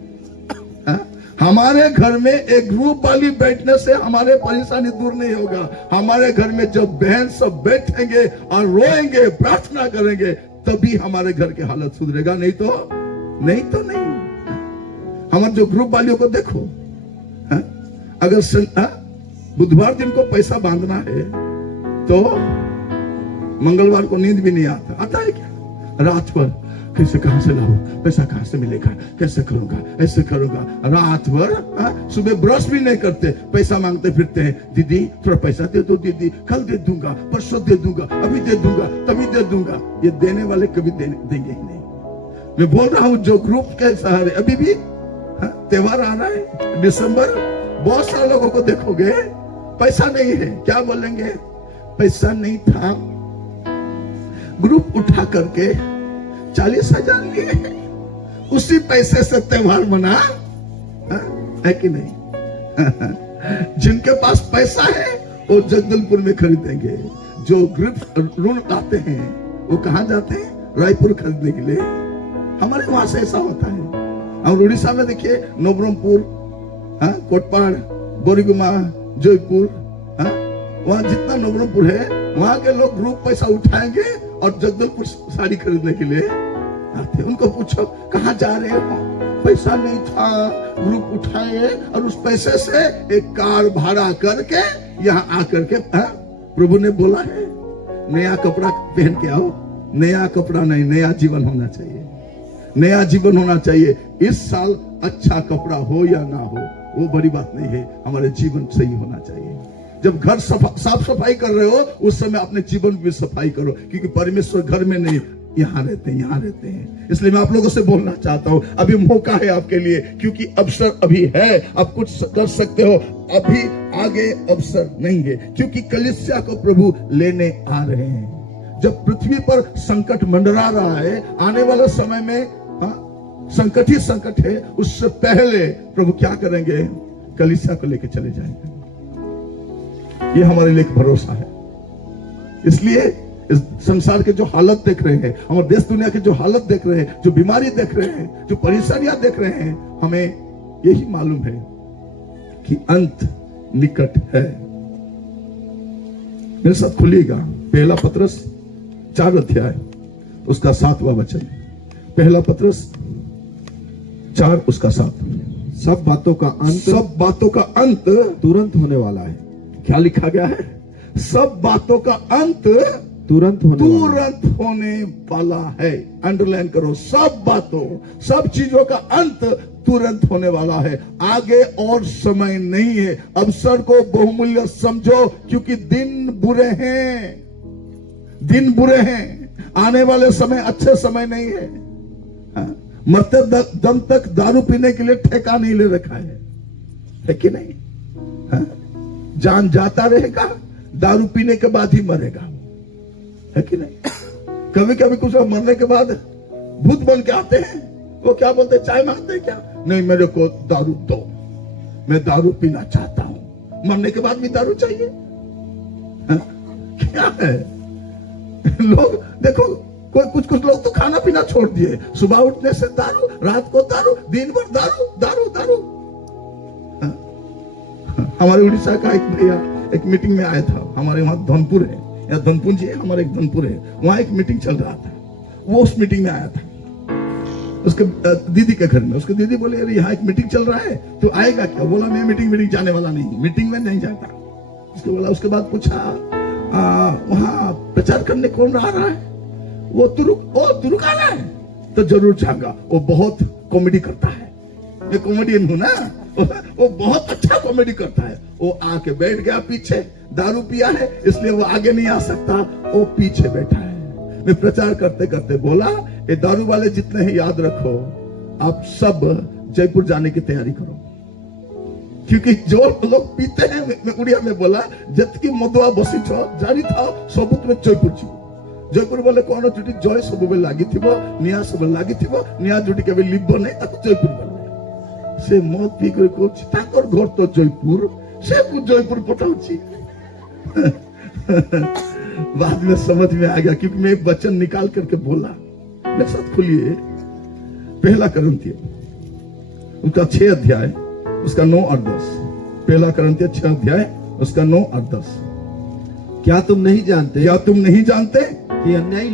हाँ? हमारे घर में एक ग्रुप वाली बैठने से हमारे परेशानी दूर नहीं होगा। हमारे घर में जब बहन सब बैठेंगे और रोएंगे, प्रार्थना करेंगे, तभी हमारे घर की हालत सुधरेगा। नहीं तो नहीं। हमारे जो ग्रुप वालियों को देखो, हा? अगर बुधवार दिन को पैसा बांधना है तो मंगलवार को नींद भी नहीं आता है क्या? रात भर कैसे, कहां से लाऊं, पैसा कहां से मिलेगा, कैसे करूंगा, ऐसे करूंगा। रात भर सुबह ब्रश भी नहीं करते, पैसा मांगते फिरते हैं। दीदी थोड़ा पैसा दे दो, दीदी कल दे दूंगा, परसों दे दूंगा, अभी दे दूंगा, तभी दे दूंगा। ये देने वाले कभी देंगे ही नहीं। मैं बोल रहा हूं जो ग्रुप के सहारे अभी भी त्योहार आ रहा है दिसंबर, बहुत सारे लोगों को देखोगे पैसा नहीं है, क्या बोलेंगे? पैसा नहीं था, ग्रुप उठा करके 40,000 लिए, उसी पैसे से त्योहार मना, है कि नहीं? जिनके पास पैसा है वो जगदलपुर में खरीदेंगे। जो ग्रुप ऋण लाते हैं वो कहां जाते हैं? रायपुर खरीदने के लिए। हमारे वहां से ऐसा होता है। और उड़ीसा में देखिए, नवरंगपुर, कोटपाड़, बोरीगुमा, जयपुर, वहां जितना नवरंगपुर है, वहां के लोग ग्रुप पैसा उठाएंगे और जगदलपुर साड़ी खरीदने के लिए आते। उनको पूछो कहां जा रहे हो? पैसा नहीं था, ग्रुप उठाए और उस पैसे से एक कार भाड़ा करके यहाँ आकर के प्रभु ने बोला है नया कपड़ा पहन के आओ। नया कपड़ा नहीं, नया जीवन होना चाहिए। नया जीवन होना चाहिए। इस साल अच्छा कपड़ा हो या ना हो वो बड़ी बात नहीं है, हमारे जीवन सही होना चाहिए। जब घर साफ सफाई कर रहे हो उस समय अपने जीवन की सफाई करो, क्योंकि परमेश्वर घर में नहीं, यहाँ रहते हैं, यहाँ रहते हैं। इसलिए मैं आप लोगों से बोलना चाहता हूं, अभी मौका है आपके लिए, क्योंकि अवसर अभी है, आप कुछ कर सकते हो। अभी आगे अवसर नहीं है, क्योंकि कलीसिया को प्रभु लेने आ रहे हैं। जब पृथ्वी पर संकट मंडरा रहा है, आने वाले समय में संकट ही संकट है, उससे पहले प्रभु क्या करेंगे? कलीसिया को लेकर चले जाएंगे। ये हमारे लिए एक भरोसा है। इसलिए इस संसार के जो हालत देख रहे हैं, हमारे देश दुनिया के जो हालत देख रहे हैं, जो बीमारी देख रहे हैं, जो परेशानियां देख रहे हैं, हमें यही मालूम है कि अंत निकट है। मेरे साथ खुलिएगा पहला पत्रस 4 अध्याय उसका 7वां वचन। पहला पत्रस 4 उसका 7। सब बातों का अंत तुरंत होने वाला है। क्या लिखा गया है? सब बातों का अंत तुरंत होने वाला है। अंडरलाइन करो, सब बातों, सब चीजों का अंत तुरंत होने वाला है। आगे और समय नहीं है। अवसर को बहुमूल्य समझो, क्योंकि दिन बुरे हैं, दिन बुरे हैं। आने वाले समय अच्छे समय नहीं है। मरते दम तक दारू पीने के लिए ठेका नहीं ले रखा है कि नहीं? जान जाता रहेगा, दारू पीने के बाद ही मरेगा, है कि नहीं? कभी कभी कुछ लोग मरने के बाद भूत बन के आते हैं। वो क्या बोलते? चाय मांगते हैं क्या? नहीं, मेरे को दारू दो, मैं दारू पीना चाहता हूं। मरने के बाद भी दारू चाहिए? क्या है? लोग देखो, कुछ लोग तो खाना पीना छोड़ दिए। सुबह उठने से दारू, रात को दारू, दिन भर दारू दारू दारू। हमारे उड़ीसा का एक भैया एक मीटिंग में आया था। हमारे वहां धनपुर है, या धनपुर जी है, हमारे एक धनपुर है, वहां एक मीटिंग चल रहा था। वो उस मीटिंग में आया था उसके दीदी के घर में। उसके दीदी बोले, अरे यहाँ एक मीटिंग चल रहा है, तो आएगा क्या? बोला, मैं मीटिंग जाने वाला नहीं, मीटिंग में नहीं जाता। उसके बोला, उसके बाद पूछा, वहां प्रचार करने कौन आ रहा है? वो तुरुक आ रहा है, तो जरूर जाऊंगा। वो बहुत कॉमेडी करता है, मैं कॉमेडियन हूं ना, वो बहुत अच्छा कॉमेडी करता है। वो आके बैठ गया पीछे, दारू पिया है इसलिए वो आगे नहीं आ सकता, वो पीछे बैठा है। मैं प्रचार करते करते बोला, ये दारू वाले जितने हैं याद रखो, आप सब जयपुर जाने की तैयारी करो, क्योंकि जो लोग पीते हैं, मैं उड़िया में बोला, जतकी मदुआ बसी छो जानी था सबुत में जयपुर जी। जयपुर बोले कौन चुटी जय सब लगी निया सब लगी निया जुटी के लिभ नहीं, जयपुर बोले। से मद पी कर घर तो जयपुर, से जयपुर पठाऊची। बाद में समझ में आ गया, क्योंकि मैं एक वचन निकाल करके बोला। मेरे साथ खुलिए पहला करंथिय उसका 6 अध्याय उसका 9 और 10। पहला करंथिय 6 अध्याय उसका 9 और 10। क्या तुम नहीं जानते कि अन्यायी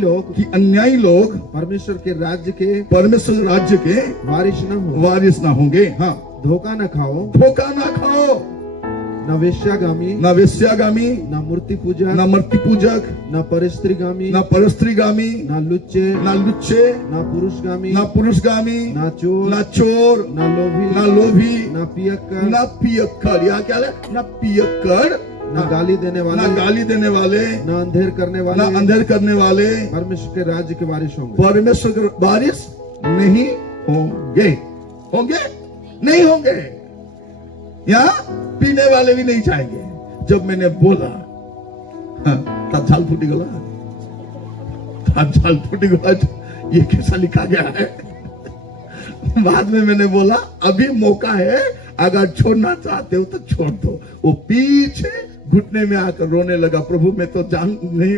लोग परमेश्वर राज्य के वारिस न होंगे। हाँ, धोखा न खाओ, न वेश्यागामी, न मूर्ति पूजक, न परस्त्रीगामी, न लुच्चे, न पुरुषगामी, न चोर, न लोभी, न पियक्कड़, या क्या है? न पियक्कड़, न गाली देने वाले, न अंधेर करने वाले परमेश्वर के राज्य के वारिस होंगे। परमेश्वर के वारिस नहीं होंगे। यहाँ पीने वाले भी नहीं जाएंगे। जब मैंने बोला, तब झाल फूटी गला, ये कैसा लिखा गया है? बाद में मैंने बोला, अभी मौका है, अगर छोड़ना चाहते हो तो छोड़ दो। वो पीछे घुटने में आकर रोने लगा, प्रभु मैं तो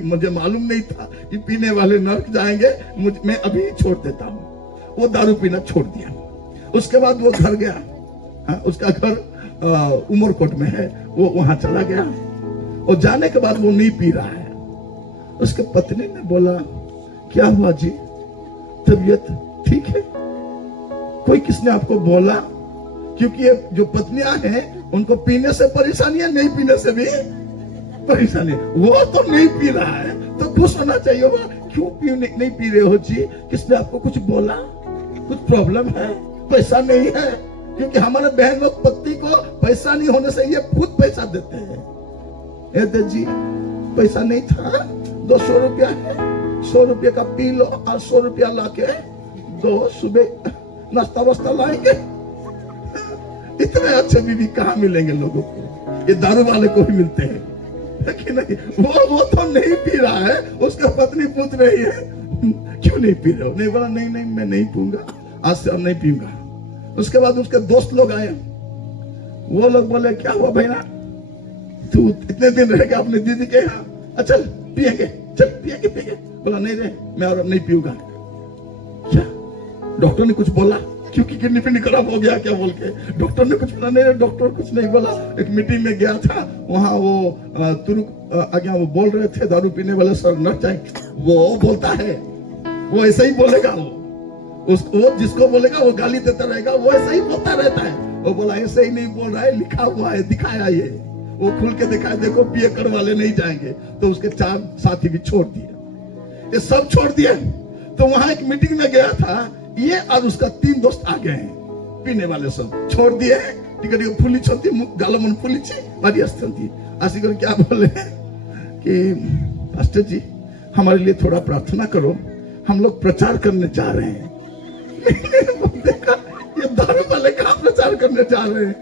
मुझे मालूम नहीं था कि पीने वाले नरक जाएंगे, मैं अभी छोड़ देता हूँ। वो दारू पीना छोड़ दिया। उसके बाद वो घर गया, उसका घर उमरकोट में है, वो वहां चला गया। और जाने के बाद वो नहीं पी रहा है। उसके पत्नी ने बोला, क्या हुआ जी, तबीयत ठीक है? कोई किसने आपको बोला? क्योंकि ये जो पत्नियां हैं उनको पीने से परेशानी है, नहीं पीने से भी परेशानी। वो तो नहीं पी रहा है तो खुश होना चाहिए। क्यों नहीं पी रहे हो जी? किसने आपको कुछ बोला? कुछ प्रॉब्लम है? पैसा नहीं है? क्योंकि हमारे बहन लोग पति को पैसा नहीं होने से ये खुद पैसा देते हैं। जी पैसा नहीं था, 200 रुपया है, 100 रुपये का पी लो और 100 रुपया लाके दो, सुबह नाश्ता वास्ता लाएंगे। इतने अच्छे बीवी कहाँ मिलेंगे लोगों को? ये दारू वाले को भी मिलते हैं, है कि नहीं? वो तो नहीं पी रहा है, उसका पत्नी पूछ रही है क्यों नहीं पी रहे हो? नहीं बोला, नहीं मैं नहीं पीऊंगा, आज से अब नहीं पीऊंगा। उसके बाद उसके दोस्त लोग आए, वो लोग बोले क्या हुआ भैया, तू इतने दिन रह गया अपनी दीदी के यहाँ, चल पिएंगे, चल पिएंगे। बोला नहीं रे, मैं और नहीं पीऊंगा। क्या डॉक्टर ने कुछ बोला? क्योंकि किडनी फिडनी खराब हो गया क्या बोल के डॉक्टर ने कुछ बोला? नहीं, डॉक्टर कुछ नहीं बोला। एक मीटिंग में गया था, वहां वो तुरुक आज्ञा वो बोल रहे थे दारू पीने वाले सर न चाहे, वो बोलता है, वो ऐसे ही बोलेगा, वो जिसको बोलेगा वो गाली देता रहेगा, वो ऐसे ही बोलता रहता है। वो बोला ऐसे ही नहीं बोल रहा है, लिखा हुआ है, दिखाया ये, वो खुल के दिखाया, देखो पियकर वाले नहीं जाएंगे। तो उसके 4 साथी भी छोड़ दिए, ये सब छोड़ दिए। तो वहां एक मीटिंग में गया था, ये और उसका 3 दोस्त आ गए हैं, पीने वाले सब छोड़ दिए। टिकट फुली छंती गालो मन फुली भारी थी आशी कर क्या बोले कि पास्टर जी हमारे लिए थोड़ा प्रार्थना करो, हम लोग प्रचार करने जा रहे हैं। देखा ये दारू वाले कहाँ प्रचार करने जा रहे हैं?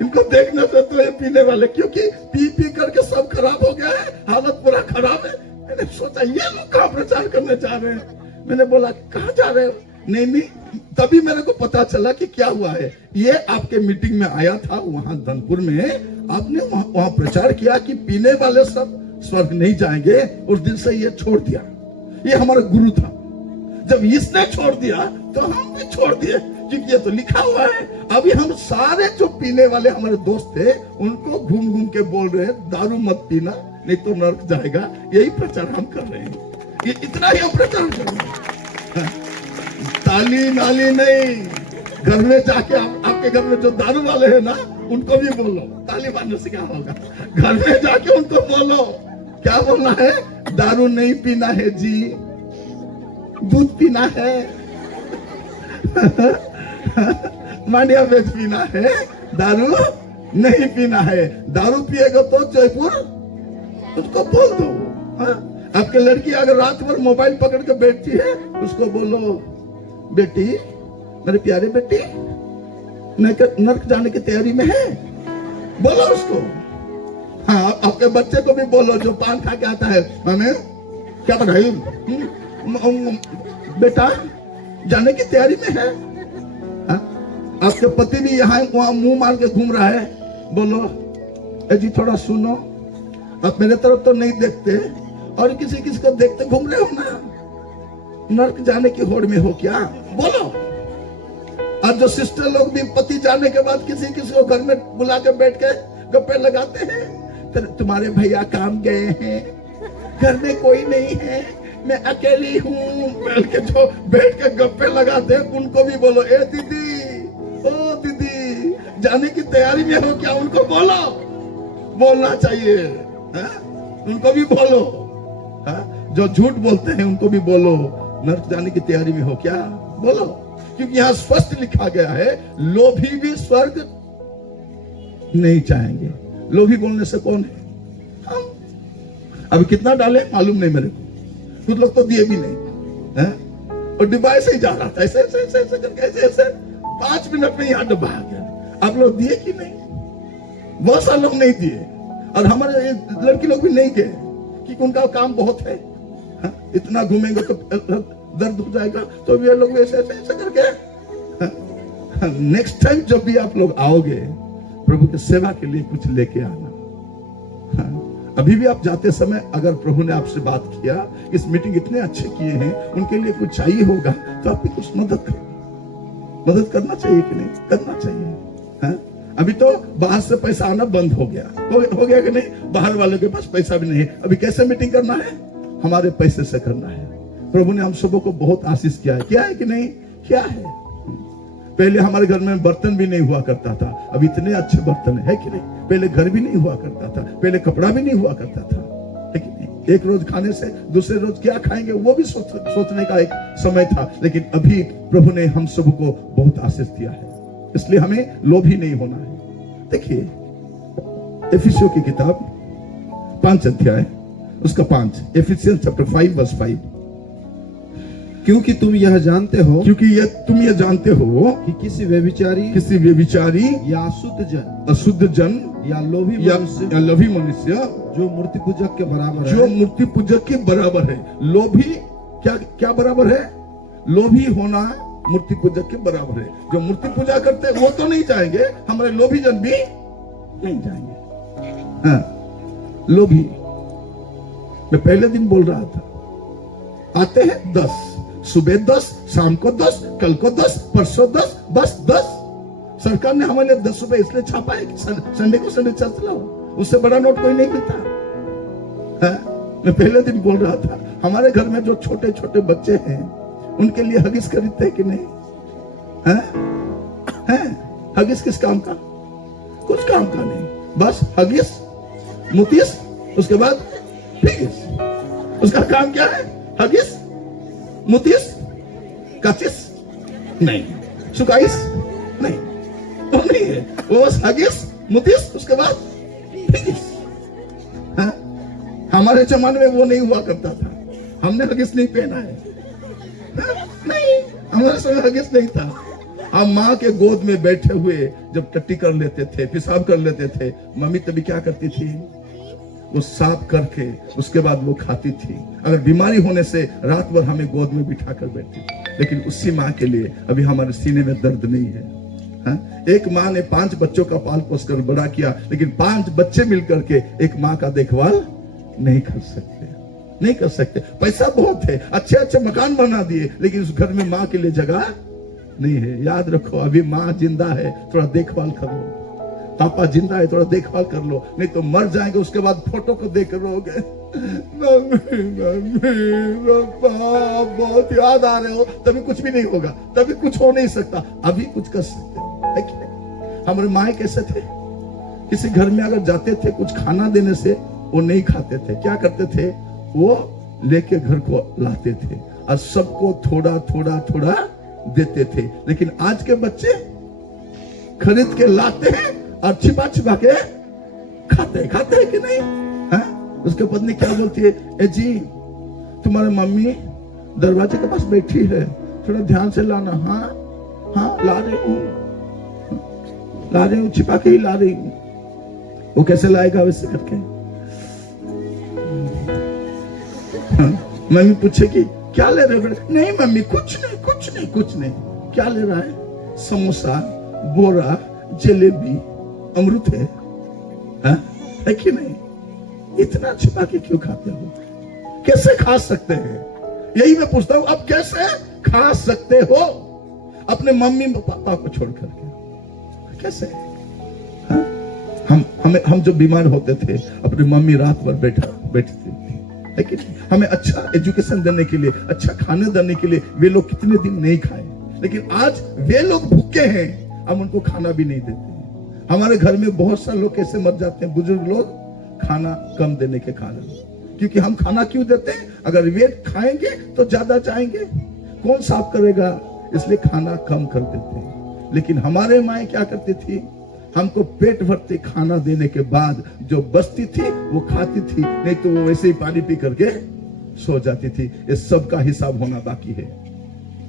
इनको देखने से तो ये पीने वाले, क्योंकि पी करके सब खराब हो गया है, हालत पूरा खराब है। मैंने सोचा ये लोग कहाँ प्रचार करने जा रहे हैं। मैंने बोला कहाँ जा रहे हो? नहीं, तभी मेरे को पता चला कि क्या हुआ है। ये आपके मीटिंग में आया था वहां धनपुर में, आपने वहां प्रचार किया कि पीने वाले सब स्वर्ग नहीं जाएंगे। उस दिन से ये छोड़ दिया, ये हमारा गुरु था। जब इसने छोड़ दिया तो हम भी छोड़ दिए, क्योंकि ये तो लिखा हुआ है। अभी हम सारे जो पीने वाले हमारे दोस्त थे उनको घूम घूम के बोल रहे हैं दारू मत पीना नहीं तो नरक जाएगा। यही प्रचार हम कर रहे हैं, ये इतना ही हम प्रचार कर रहे हैं। ताली नाली नहीं, घर में जाके आपके घर में जो दारू वाले हैं ना उनको भी बोलो, ताली मारने से क्या होगा? घर में जाके उनको बोलो, क्या बोलना है? दारू नहीं पीना है जी, दूध पीना है, मांडिया वेज पीना है, दारू नहीं पीना है। दारू पिएगा तो जयपुर उसको बोल दो। आपके लड़की अगर रात भर मोबाइल पकड़ के बैठती है, उसको बोलो बेटी, मेरे प्यारे बेटी, नरक जाने की तैयारी में है, बोलो उसको। हाँ, आपके बच्चे को भी बोलो जो पान खा के आता है, माने क्या बताइए बेटा जाने की तैयारी में है। हाँ? आपके पति भी यहाँ वहां मुंह मार के घूम रहा है, बोलो ए जी थोड़ा सुनो, आप मेरे तरफ तो नहीं देखते और किसी को देखते घूम रहे हो ना, नरक जाने की होड़ में हो क्या, बोलो। और जो सिस्टर लोग भी पति जाने के बाद किसी को घर में बुला के बैठ के गप्पे लगाते हैं, तुम्हारे भैया काम गए हैं, घर में कोई नहीं है, मैं अकेली हूँ, जो बैठ के गप्पे लगाते हैं उनको भी बोलो ए दीदी, ओ दीदी जाने की तैयारी में हो क्या, उनको बोलो, बोलना चाहिए। उनको भी बोलो। जो झूठ बोलते हैं उनको भी बोलो, नरक जाने की तैयारी में हो क्या, बोलो। क्योंकि यहाँ स्पष्ट लिखा गया है लोभी भी स्वर्ग नहीं चाहेंगे। लोभी बोलने से कौन है? हम। अभी कितना डाले मालूम नहीं मेरे को, कुछ लोग तो दिए भी नहीं है? और डिब्बा ऐसे ही जा रहा था, ऐसे ऐसे ऐसे ऐसे करके ऐसे 5 मिनट में यहाँ डिब्बा आ गया। आप लोग दिए कि नहीं? बहुत सारे लोग नहीं दिए, और हमारे लड़की लोग भी नहीं गए क्योंकि उनका काम बहुत है। इतना घूमेंगे तो दर्द हो जाएगा, तो ये लोग ऐसे ऐसे करके। नेक्स्ट टाइम जब भी आप लोग आओगे प्रभु की सेवा के लिए कुछ लेके आना। अभी भी आप जाते समय अगर प्रभु ने आपसे बात किया, इस मीटिंग इतने अच्छे किए हैं, उनके लिए कुछ चाहिए होगा तो आप भी कुछ मदद करना चाहिए कि नहीं करना चाहिए। अभी तो बाहर से पैसा आना बंद हो गया, हो गया कि नहीं? बाहर वालों के पास पैसा भी नहीं है। अभी कैसे मीटिंग करना है? हमारे पैसे से करना है। प्रभु ने हम सबों को बहुत आशीष किया है कि नहीं? क्या है? पहले हमारे घर में बर्तन भी नहीं हुआ करता था, अब इतने अच्छे बर्तन है कि नहीं? पहले घर भी नहीं हुआ करता था, पहले कपड़ा भी नहीं हुआ करता था, है कि नहीं? एक रोज खाने से दूसरे रोज क्या खाएंगे वो भी सोचने का एक समय था। लेकिन अभी प्रभु ने हम सबको बहुत आशीष दिया है, इसलिए हमें लोभी नहीं होना है। देखिए एफिसियों की किताब 5 अध्याय उसका 5, एफिसियंस चैप्टर 5 वर्स 5। क्योंकि तुम यह जानते हो क्योंकि तुम ये जानते हो कि किसी व्यभिचारी किसी व्यभिचारी या अशुद्ध जन या लोभी या मनुष्य लोभी मनुष्य जो मूर्ति पूजक के बराबर जो है, मूर्ति पूजक के बराबर है। लोभी क्या क्या बराबर है? लोभी होना मूर्ति पूजक के बराबर है। जो मूर्ति पूजा करते हैं वो तो नहीं जाएंगे, हमारे लोभी जन भी नहीं जाएंगे। हाँ, लोभी। मैं पहले दिन बोल रहा था, आते हैं 10, सुबह 10, शाम को 10, कल को 10, परसों 10, बस 10। सरकार ने हमारे लिए 10 रुपए इसलिए छापा है कि संडे को संडे चर्च लाओ, उससे बड़ा नोट कोई नहीं मिलता। मैं पहले दिन बोल रहा था, हमारे घर में जो छोटे छोटे बच्चे हैं उनके लिए हगिस खरीदते हैं कि नहीं? हगिस किस काम का? कुछ काम का नहीं, बस हगिस, मुतिस, उसके बाद फिगिस। उसका काम क्या है? हगिस, मुतिस, काचिस नहीं, सुकाइस नहीं, वो नहीं है। वो बस हगिस, मुतिस, उसके बाद फिगिस। हमारे जमाने में वो नहीं हुआ करता था, हमने हगिस नहीं पहना है। नहीं, हमारे समय हगिस नहीं था। हम माँ के गोद में बैठे हुए जब टट्टी कर लेते थे, पेशाब कर लेते थे, मम्मी तभी क्या करती थी? वो साफ करके उसके बाद वो खाती थी। अगर बीमारी होने से रात भर हमें गोद में बिठा कर बैठती थी। लेकिन उसी माँ के लिए अभी हमारे सीने में दर्द नहीं है। एक माँ ने 5 बच्चों का पाल पोस कर बड़ा किया, लेकिन 5 बच्चे मिलकर के एक माँ का देखभाल नहीं कर सकते, नहीं कर सकते। पैसा बहुत है, अच्छे अच्छे मकान बना दिए, लेकिन उस घर में माँ के लिए जगह नहीं है। याद रखो, अभी माँ जिंदा है, थोड़ा देखभाल कर लो। पापा जिंदा है, थोड़ा देखभाल कर लो, नहीं तो मर जाएंगे। उसके बाद फोटो को देख कर रोगे, मम्मी मम्मी पापा बहुत याद आ रहे हो। तभी कुछ भी नहीं होगा, तभी कुछ हो नहीं सकता। अभी कुछ कर सकते है कि नहीं? हमारे माँ कैसे थे? किसी घर में अगर जाते थे, कुछ खाना देने से वो नहीं खाते थे, क्या करते थे? वो लेके घर को लाते थे और सबको थोड़ा थोड़ा थोड़ा देते थे। लेकिन आज के बच्चे खरीद के लाते हैं और छिपा छिपा के खाते हैं कि नहीं? उसके पत्नी क्या बोलती है? ए जी, तुम्हारी मम्मी दरवाजे के पास बैठी है, थोड़ा ध्यान से लाना। हाँ ला रही हूँ, छिपा के ही ला रही हूँ। वो कैसे लाएगा वैसे करके? मम्मी पूछेगी क्या ले रहे हो? नहीं मम्मी, कुछ नहीं। क्या ले रहा है? समोसा, बोरा, जलेबी, अमृत है कि नहीं? इतना छिपा के क्यों खाते हो? कैसे खा सकते हैं? यही मैं पूछता हूं, अब कैसे खा सकते हो अपने मम्मी पापा को छोड़ करके? कैसे? हम जो बीमार होते थे, अपनी मम्मी रात भर बैठती थी, लेकिन हमें अच्छा एजुकेशन देने के लिए, अच्छा खाने देने के लिए वे लोग कितने दिन नहीं खाए। लेकिन आज वे लोग भूखे हैं, हम उनको खाना भी नहीं देते। हमारे घर में बहुत सारे लोग कैसे मर जाते हैं? बुजुर्ग लोग खाना कम देने के कारण। क्योंकि हम खाना क्यों देते हैं? अगर वे खाएंगे तो ज्यादा चाहेंगे, कौन साफ करेगा? इसलिए खाना कम कर देते हैं। लेकिन हमारे माँ क्या करती थी? हमको पेट भरते खाना देने के बाद जो बचती थी वो खाती थी, नहीं तो वो वैसे ही पानी पी करके सो जाती थी। ये सब का हिसाब होना बाकी है,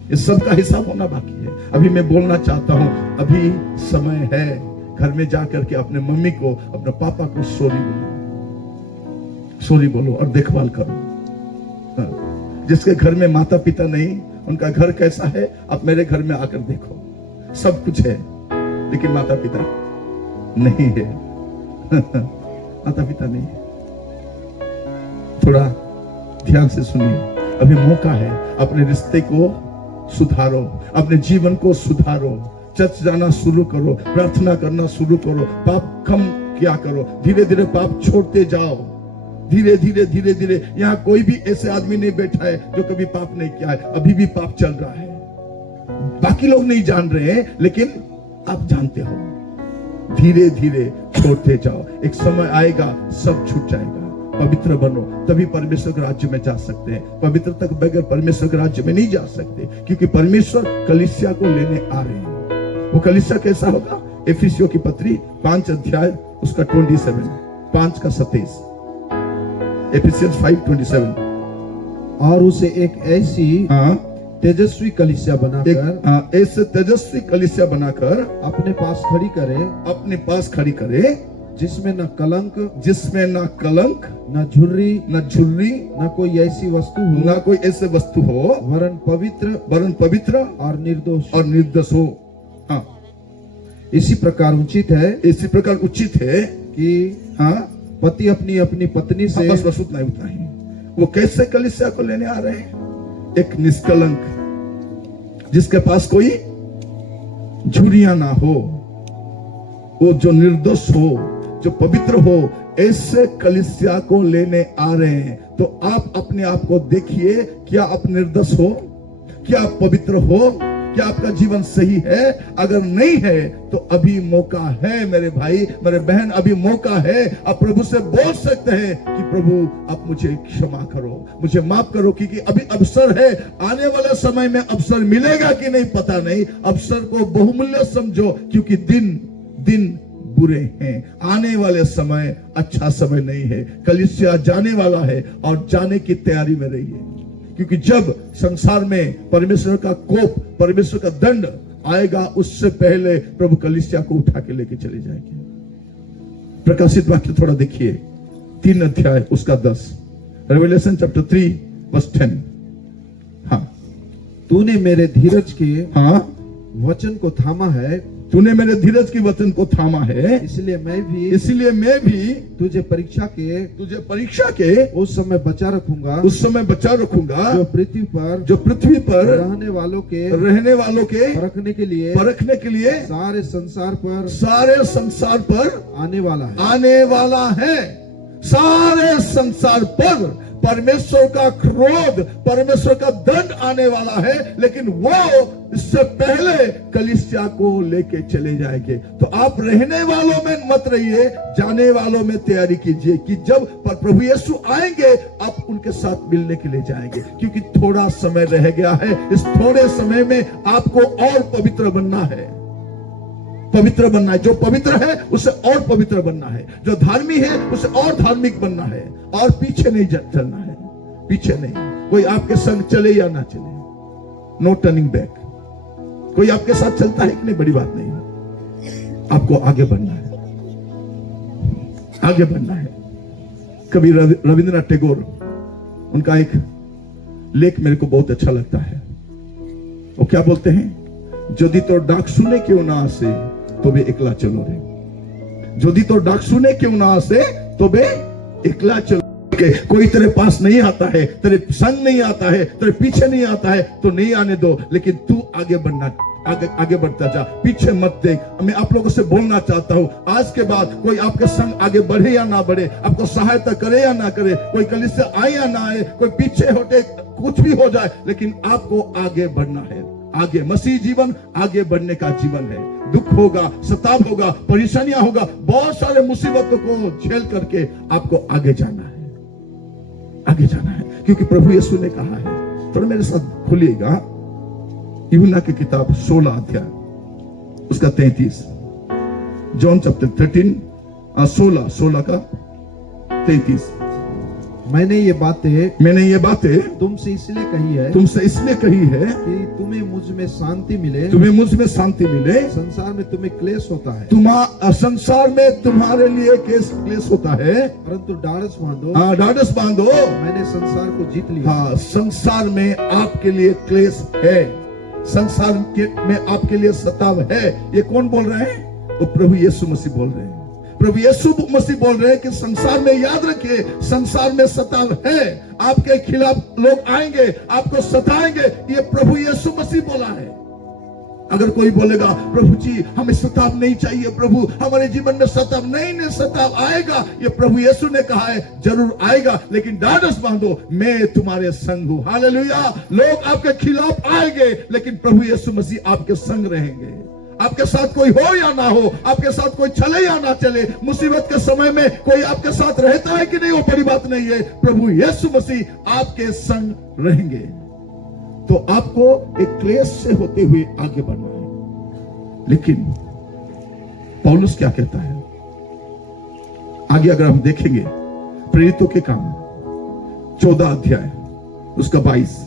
ये सब का हिसाब होना बाकी है। अभी मैं बोलना चाहता हूं, अभी समय है, घर में जाकर के अपने मम्मी को, अपने पापा को सॉरी बोलो और देखभाल करो। जिसके घर में माता पिता नहीं, उनका घर कैसा है आप मेरे घर में आकर देखो। सब कुछ है लेकिन माता पिता नहीं है। माता पिता नहीं है। थोड़ा ध्यान से सुनिए, अभी मौका है। अपने रिश्ते को सुधारो, अपने जीवन को सुधारो, चर्च जाना शुरू करो, प्रार्थना करना शुरू करो, पाप कम किया करो, धीरे धीरे पाप छोड़ते जाओ। धीरे धीरे यहाँ कोई भी ऐसे आदमी नहीं बैठा है जो कभी पाप नहीं किया है। अभी भी पाप चल रहा है, बाकी लोग नहीं जान रहे हैं, लेकिन आप जानते हो। धीरे धीरे छोड़ते जाओ, एक समय आएगा सब छूट जाएगा। पवित्र बनो, तभी परमेश्वर के राज्य में जा सकते हैं। पवित्र तक बगैर परमेश्वर के राज्य में नहीं जा सकते, क्योंकि परमेश्वर कलीसिया को लेने आ रहे हैं। वो कलीसिया कैसा होगा? एफिसियों की पत्री 5 अध्याय उसका 27, 5 का 27, एफिसियंस 5:27। और उसे एक ऐसी तेजस्वी कलीसिया बनाकर ऐसे तेजस्वी कलीसिया बनाकर अपने पास खड़ी करे, अपने पास खड़ी करे, जिसमें न कलंक, जिसमें ना कलंक, न झुर्री, न झुर्री, न कोई ऐसी वस्तु हो, ना कोई ऐसे वस्तु हो, वरन पवित्र वरन पवित्र और निर्दोष। और निर्दोष हो। हाँ, इसी प्रकार उचित है इसी प्रकार उचित है कि हाँ, पति अपनी अपनी पत्नी से, बस बस उतना ही। वो कैसे कलीसिया को लेने आ रहे हैं? एक निष्कलंक, जिसके पास कोई झुर्रियां ना हो, वो जो निर्दोष हो, जो पवित्र हो, ऐसे कलीसिया को लेने आ रहे हैं। तो आप अपने आप को देखिए, क्या आप निर्दोष हो? क्या आप पवित्र हो? क्या आपका जीवन सही है? अगर नहीं है तो अभी मौका है मेरे भाई, मेरे बहन, अभी मौका है। आप प्रभु से बोल सकते हैं कि प्रभु आप मुझे क्षमा करो, मुझे माफ करो, क्योंकि अभी अवसर है। आने वाले समय में अवसर मिलेगा कि नहीं पता नहीं। अवसर को बहुमूल्य समझो, क्योंकि दिन बुरे हैं। आने वाले समय अच्छा समय नहीं है। कलीसिया जाने वाला है और जाने की तैयारी में रहिए, क्योंकि जब संसार में परमेश्वर का कोप, परमेश्वर का दंड आएगा, उससे पहले प्रभु कलीसिया को उठा के लेके चले जाएंगे। प्रकाशित वाक्य थोड़ा देखिए, 3 अध्याय उसका 10, रेवलेशन चैप्टर 3 वर्स 10। हाँ, तूने मेरे धीरज के हाँ, वचन को थामा है, तूने मेरे धीरज की वचन को थामा है, इसलिए मैं भी तुझे परीक्षा के उस समय बचा रखूंगा, जो पृथ्वी पर रहने वालों के परखने के लिए सारे संसार पर आने वाला है। सारे संसार पर परमेश्वर का क्रोध, परमेश्वर का दंड आने वाला है, लेकिन वो इससे पहले कलीसिया को लेके चले जाएंगे। तो आप रहने वालों में मत रहिए, जाने वालों में तैयारी कीजिए कि जब प्रभु यीशु आएंगे आप उनके साथ मिलने के लिए जाएंगे, क्योंकि थोड़ा समय रह गया है। इस थोड़े समय में आपको और पवित्र बनना है, जो पवित्र है उसे और पवित्र बनना है, जो धार्मिक है उसे और धार्मिक बनना है, और पीछे नहीं चलना है। पीछे नहीं, कोई आपके संग चले या ना चले, नो टर्निंग बैक। कोई आपके साथ चलता है कि नहीं, बड़ी बात नहीं है, आपको आगे बढ़ना है, आगे बढ़ना है। कभी रविंद्रनाथ टैगोर, उनका एक लेख मेरे को बहुत अच्छा लगता है। वो क्या बोलते हैं? यदि तो डाक सुने क्यों ना आसे तो बे एकला चलो रे, यदि तो डाक सुने क्यों ना आसे तो बे एकला चलो। कोई तेरे पास नहीं आता है, तेरे संग नहीं आता है, तेरे पीछे नहीं आता है तो नहीं आने दो, लेकिन तू आगे बढ़ता जा, पीछे मत देख। मैं आप लोगों से बोलना चाहता हूं, आज के बाद कोई आपके संग आगे बढ़े या ना बढ़े, आपको सहायता करे या ना करे, कोई कलीसिया आए या ना आए, कोई पीछे हटे, कुछ भी हो जाए, लेकिन आपको आगे बढ़ना है। आगे मसीह जीवन आगे बढ़ने का जीवन है। दुख होगा, सताव होगा, परेशानियां होगा, बहुत सारे मुसीबतों को झेल करके आपको आगे जाना है, आगे जाना है, क्योंकि प्रभु यीशु ने कहा है। थोड़ा मेरे साथ खोलिएगा यूहन्ना की किताब 16 अध्याय उसका 33, जॉन चैप्टर 13 16 का 33। मैंने ये बातें तुमसे इसलिए कही है कि तुम्हें मुझ में शांति मिले। संसार में तुम्हें क्लेश होता है, संसार में तुम्हारे लिए क्लेश होता है, परंतु ढाढ़स बांधो, मैंने संसार को जीत लिया। हाँ, संसार में आपके लिए क्लेश है, संसार में आपके लिए सताव है। ये कौन बोल रहे हैं? वो प्रभु यीशु मसीह बोल रहे हैं। प्रभु यीशु मसीह बोल रहे हैं कि संसार में, याद रखिए, संसार में सताव है, आपके खिलाफ लोग आएंगे, आपको सताएंगे, ये प्रभु यीशु मसीह बोला है। अगर कोई बोलेगा प्रभु जी हमें सताव नहीं चाहिए, प्रभु हमारे जीवन में सताव नहीं, सताव आएगा, ये प्रभु यीशु ने कहा है, जरूर आएगा, लेकिन ढाढ़स बांधो, मैं तुम्हारे संग हूं। हालेलुया। लोग आपके खिलाफ आएंगे, लेकिन प्रभु यीशु मसीह आपके संग रहेंगे। आपके साथ कोई हो या ना हो, आपके साथ कोई चले या ना चले, मुसीबत के समय में कोई आपके साथ रहता है कि नहीं, वो बड़ी बात नहीं है। प्रभु यीशु मसीह आपके संग रहेंगे। तो आपको एक क्लेश से होते हुए आगे बढ़ना है। लेकिन पौलुस क्या कहता है आगे, अगर हम देखेंगे प्रेरितों के काम 14 अध्याय उसका 22,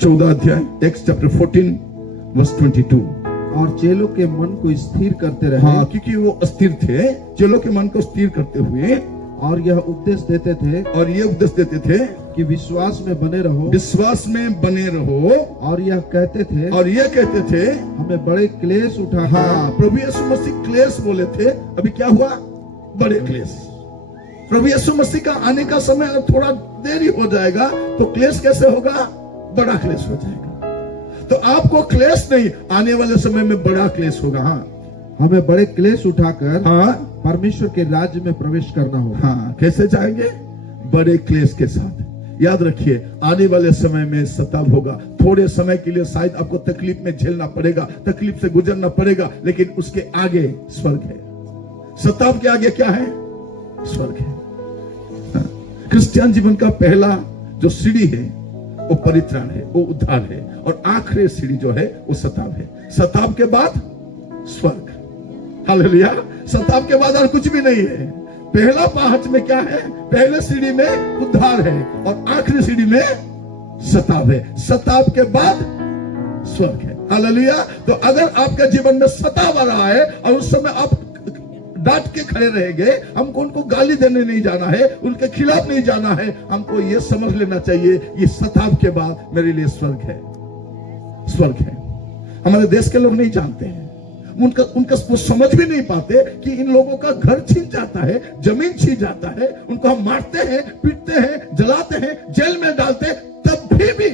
14 अध्याय, एक्स चैप्टर 14 वर्स 22। और चेलों के मन को स्थिर करते रहे। हाँ, क्योंकि वो अस्थिर थे, चेलों के मन को स्थिर करते हुए और यह उपदेश देते थे, और ये उपदेश देते थे कि विश्वास में बने रहो, विश्वास में बने रहो, और यह कहते थे, और ये कहते थे हमें बड़े क्लेश उठा। हाँ, प्रभु यीशु मसीह क्लेश बोले थे, अभी क्या हुआ? बड़े क्लेश। प्रभु यीशु मसीह का आने का समय अगर थोड़ा देरी हो जाएगा तो क्लेश कैसे होगा? बड़ा क्लेश हो जाएगा। तो आपको क्लेश नहीं, आने वाले समय में बड़ा क्लेश होगा। हाँ, हमें बड़े क्लेश उठाकर हाँ, परमेश्वर के राज्य में प्रवेश करना होगा। हाँ, कैसे जाएंगे? बड़े क्लेश के साथ। याद रखिए, आने वाले समय में सताव होगा। थोड़े समय के लिए शायद आपको तकलीफ में झेलना पड़ेगा, तकलीफ से गुजरना पड़ेगा, लेकिन उसके आगे स्वर्ग है। सताव के आगे क्या है? स्वर्ग है। हाँ। क्रिश्चियन जीवन का पहला जो सीढ़ी है वो परित्राण है, वो उद्धार है, और आखिरी सीढ़ी जो है वो सताव है। सताव के बाद स्वर्ग। हालेलुया। सताव के बाद और कुछ भी नहीं है। पहला पहाड़ में क्या है? पहले सीढ़ी में उद्धार है और आखिरी सीढ़ी में सताव है। सताव के बाद स्वर्ग है। हालेलुया। तो अगर आपके जीवन में सताव आ रहा है और उस समय आप डांट के खड़े रहेंगे, हमको उनको गाली देने नहीं जाना है, उनके खिलाफ नहीं जाना है, हमको यह समझ लेना चाहिए ये सताव के बाद मेरे लिए स्वर्ग है। स्वर्ग है। हमारे देश के लोग नहीं जानते हैं, उनका वो समझ भी नहीं पाते कि इन लोगों का घर छीन जाता है, जमीन छीन जाता है, उनको हम मारते हैं, पीटते हैं, जलाते हैं, जेल में डालते, तब भी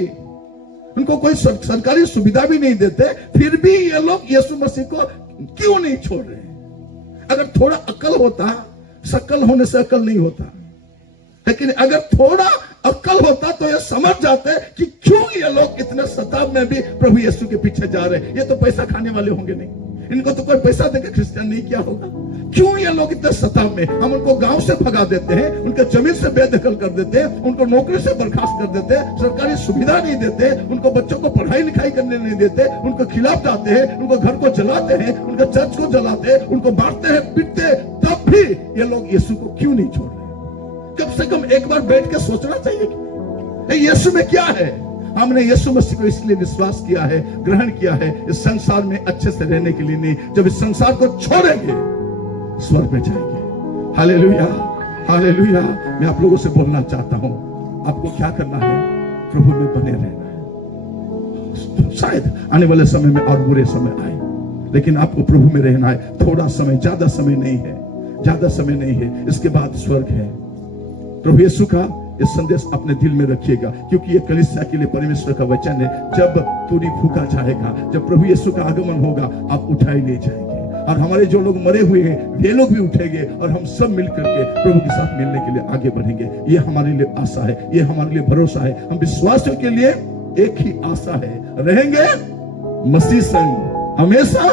उनको कोई सरकारी सुविधा भी नहीं देते, फिर भी ये लोग यीशु मसीह को क्यों नहीं छोड़ रहे? अगर थोड़ा अकल होता, शकल होने से अकल नहीं होता, लेकिन अगर थोड़ा अक्ल होता तो ये समझ जाते कि क्यों ये लोग इतने सताव में भी प्रभु यीशु के पीछे जा रहे हैं। ये तो पैसा खाने वाले होंगे नहीं, इनको तो कोई पैसा देकर क्रिश्चियन नहीं किया होगा। क्यों ये लोग इतने सताव में? हम उनको गांव से भगा देते हैं, उनके जमीन से बेदखल कर देते हैं, उनको नौकरी से बर्खास्त कर देते हैं, सरकारी सुविधा नहीं देते, उनको बच्चों को पढ़ाई लिखाई करने नहीं देते, उनको खिलाफ जाते हैं, उनको घर को जलाते हैं, उनके चर्च को जलाते हैं, उनको मारते हैं, पीटते हैं, तब भी ये लोग यीशु को क्यों नहीं छोड़ रहे? कम से कम एक बार बैठ के सोचना चाहिए कि यीशु में क्या है। हमने यीशु मसीह को इसलिए विश्वास किया है, ग्रहण किया है, इस संसार में अच्छे से रहने के लिए नहीं। जब इस संसार को छोड़ेंगे स्वर्ग में जाएंगे। Hallelujah, hallelujah. मैं आप लोगों से बोलना चाहता हूं, आपको क्या करना है? प्रभु में बने रहना है। शायद आने वाले समय में और बुरे समय आए, लेकिन आपको प्रभु में रहना है। थोड़ा समय, ज्यादा समय नहीं है, ज्यादा समय नहीं है, इसके बाद स्वर्ग है। प्रभु यीशु का इस संदेश अपने दिल में रखिएगा, क्योंकि ये कलीसिया के लिए परमेश्वर का वचन है। जब तुरी फूका जाएगा, जब प्रभु यीशु का आगमन होगा, आप उठाई ले जाएंगे, और हमारे जो लोग मरे हुए हैं वे लोग भी उठेंगे, और हम सब मिलकर के प्रभु के साथ मिलने के लिए आगे बढ़ेंगे। ये हमारे लिए आशा है, ये हमारे लिए भरोसा है। हम विश्वासियों के लिए एक ही आशा है, रहेंगे मसीह संग हमेशा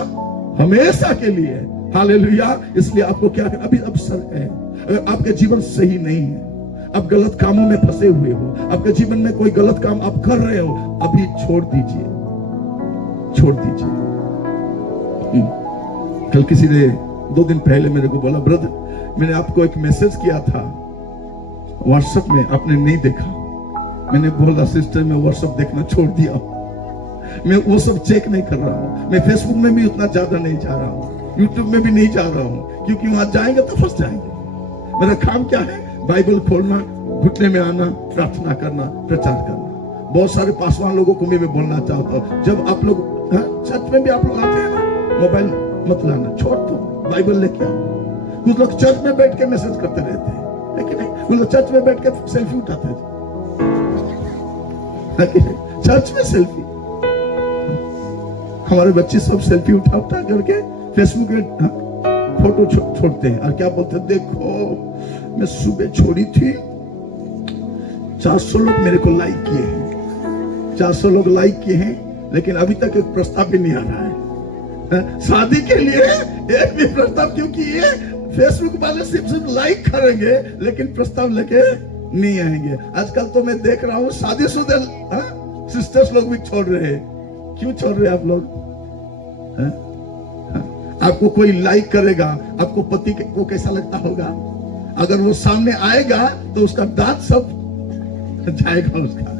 हमेशा के लिए। हालेलुया। इसलिए आपको क्या करना? अभी अवसर है। अगर आपके जीवन सही नहीं है, आप गलत कामों में फंसे हुए हो, आपके जीवन में कोई गलत काम आप कर रहे हो, अभी छोड़ दीजिए, छोड़ दीजिए। कल किसी ने 2 दिन पहले मेरे को बोला, ब्रदर मैंने आपको एक मैसेज किया था व्हाट्सएप में, आपने नहीं देखा। मैंने बोला, सिस्टर मैं व्हाट्सएप देखना छोड़ दिया, मैं वो सब चेक नहीं कर रहा हूँ, मैं फेसबुक में भी उतना ज्यादा नहीं जा रहा हूँ, यूट्यूब में भी नहीं जा रहा हूँ, क्योंकि वहां जाएंगे तो फंस जाएंगे। मेरा काम क्या है? बाइबल खोलना, घुटने में आना, प्रार्थना करना, प्रचार करना। बहुत सारे पासवान लोगों को मैं बोलना चाहता हूँ, जब आप लोग चर्च में भी आप लोग आते हैं ना, मोबाइल मत लाना, छोड़ दो, बाइबल लेके आओ। कुछ लोग चर्च में बैठ के मैसेज करते रहते हैं, लेकिन कुछ लोग चर्च में बैठ के सेल्फी उठाते हैं। चर्च में सेल्फी, हमारे बच्चे सब सेल्फी उठा उठा करके फेसबुक में फोटो छोड़ते हैं, और क्या बोलते हैं? देखो मैं सुबह छोड़ी थी, 400 लोग मेरे को लाइक किए हैं, 400 लोग लाइक किए हैं, लेकिन अभी तक एक प्रस्ताव भी नहीं आ रहा है शादी के लिए, एक भी प्रस्ताव। क्योंकि ये फेसबुक वाले सिर्फ लाइक करेंगे, लेकिन प्रस्ताव लेके नहीं आएंगे। आजकल तो मैं देख रहा हूँ शादीशुदा सिस्टर्स लोग भी छोड़ रहे हैं। क्यों छोड़ रहे हैं आप लोग? आपको कोई लाइक करेगा, आपको पति को कैसा लगता होगा? अगर वो सामने आएगा तो उसका दांत सब जाएगा उसका।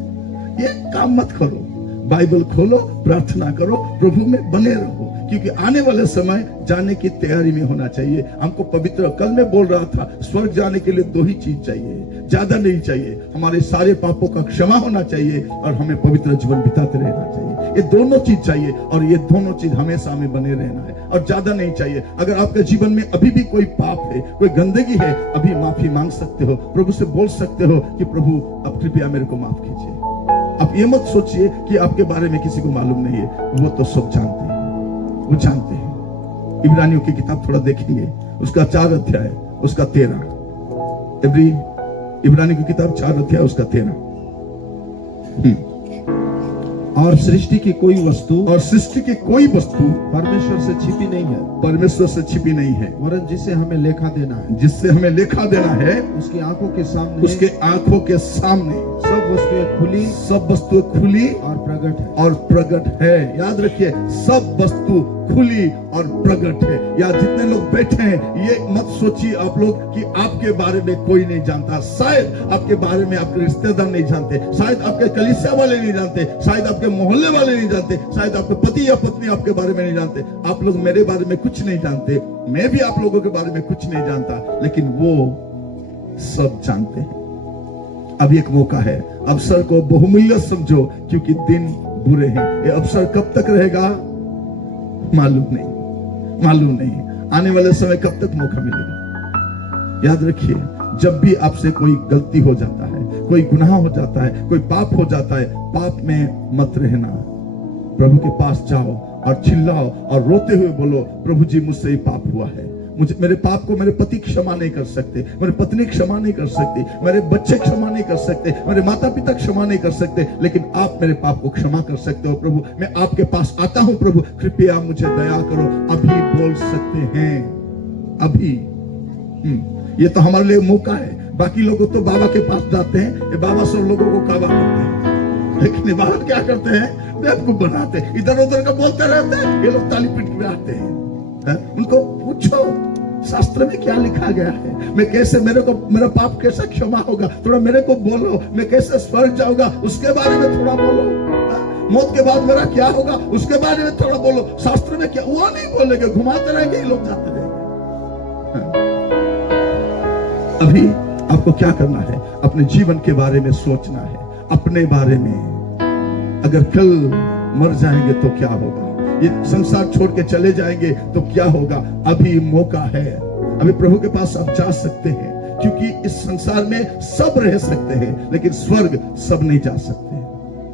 ये काम मत करो। बाइबल खोलो, प्रार्थना करो, प्रभु में बने रहो, क्योंकि आने वाले समय जाने की तैयारी में होना चाहिए। हमको पवित्र, कल मैं बोल रहा था, स्वर्ग जाने के लिए 2 ही चीज चाहिए, ज्यादा नहीं चाहिए। हमारे सारे पापों का क्षमा होना चाहिए और हमें पवित्र जीवन बिताते रहना चाहिए। ये दोनों चीज चाहिए और ये दोनों चीज हमेशा हमें बने रहना है और ज्यादा नहीं चाहिए। अगर आपके जीवन में अभी भी कोई पाप है, कोई गंदगी है, अभी माफी मांग सकते हो, प्रभु से बोल सकते हो कि प्रभु अब कृपया मेरे को माफ कीजिए। आप ये मत सोचिए कि आपके बारे में किसी को मालूम नहीं है, वो तो सब जानते हैं, वो जानते हैं। इब्रानियों की किताब थोड़ा देखेंगे, उसका 4 अध्याय उसका 13। इब्रानियों की किताब 4 अध्याय उसका 13। और सृष्टि की कोई वस्तु परमेश्वर से छिपी नहीं है, परमेश्वर से छिपी नहीं है, वरन जिसे हमें लेखा देना है, उसकी आंखों के सामने सब वस्तुएं खुली और प्रगट है। याद रखिए, सब वस्तु खुली और प्रगट है। या जितने लोग बैठे हैं, ये मत सोचिए आप लोग कि आपके बारे में कोई नहीं जानता। शायद आपके बारे में आपके रिश्तेदार नहीं जानते, शायद आपके कलीसिया वाले नहीं जानते, शायद आपके मोहल्ले वाले नहीं जानते, शायद आपके पति या पत्नी आपके बारे में नहीं जानते। आप लोग मेरे बारे में कुछ नहीं जानते, मैं भी आप लोगों के बारे में कुछ नहीं जानता, लेकिन वो सब जानते हैं। अब एक मौका है, अवसर को बहुमूल्य समझो, क्योंकि दिन बुरे हैं। ये अवसर कब तक रहेगा मालूम नहीं। आने वाले समय कब तक मौका मिलेगा। याद रखिए, जब भी आपसे कोई गलती हो जाता है, कोई गुनाह हो जाता है, कोई पाप हो जाता है, पाप में मत रहना। प्रभु के पास जाओ और चिल्लाओ और रोते हुए बोलो, प्रभु जी मुझसे ये पाप हुआ है, मेरे पाप को मेरे पति क्षमा नहीं कर सकते, मेरे पत्नी क्षमा नहीं कर सकती, मेरे बच्चे क्षमा नहीं कर सकते, मेरे माता पिता क्षमा नहीं कर सकते, लेकिन आप मेरे पाप को क्षमा कर सकते हो। प्रभु मैं आपके पास आता हूं, प्रभु कृपया मुझे दया करो। अभी बोल सकते हैं, अभी। ये तो हमारे लिए मौका है। बाकी लोग तो बाबा के पास जाते हैं, ये बाबा सब लोगों को काबा करते हैं, लेकिन बाबा क्या करते हैं, बेवकूफ बनाते हैं, इधर उधर का बोलते रहते हैं। ये लोग ताली पीट के आते हैं। उनको पूछो शास्त्र में क्या लिखा गया है, मैं कैसे, मेरा पाप कैसा क्षमा होगा, थोड़ा मेरे को बोलो। मैं कैसे स्वर्ग जाऊंगा, उसके बारे में थोड़ा बोलो। मौत के बाद मेरा क्या होगा, उसके बारे में थोड़ा बोलो। शास्त्र में क्या, वो नहीं बोलेंगे, घुमाते रहेंगे, लोग जाते रहेंगे। अभी आपको क्या करना है, अपने जीवन के बारे में सोचना है, अपने बारे में। अगर कल मर जाएंगे तो क्या होगा, ये संसार छोड़ के चले जाएंगे तो क्या होगा। अभी मौका है, अभी प्रभु के पास आप जा सकते हैं, क्योंकि इस संसार में सब रह सकते हैं, लेकिन स्वर्ग सब नहीं जा सकते।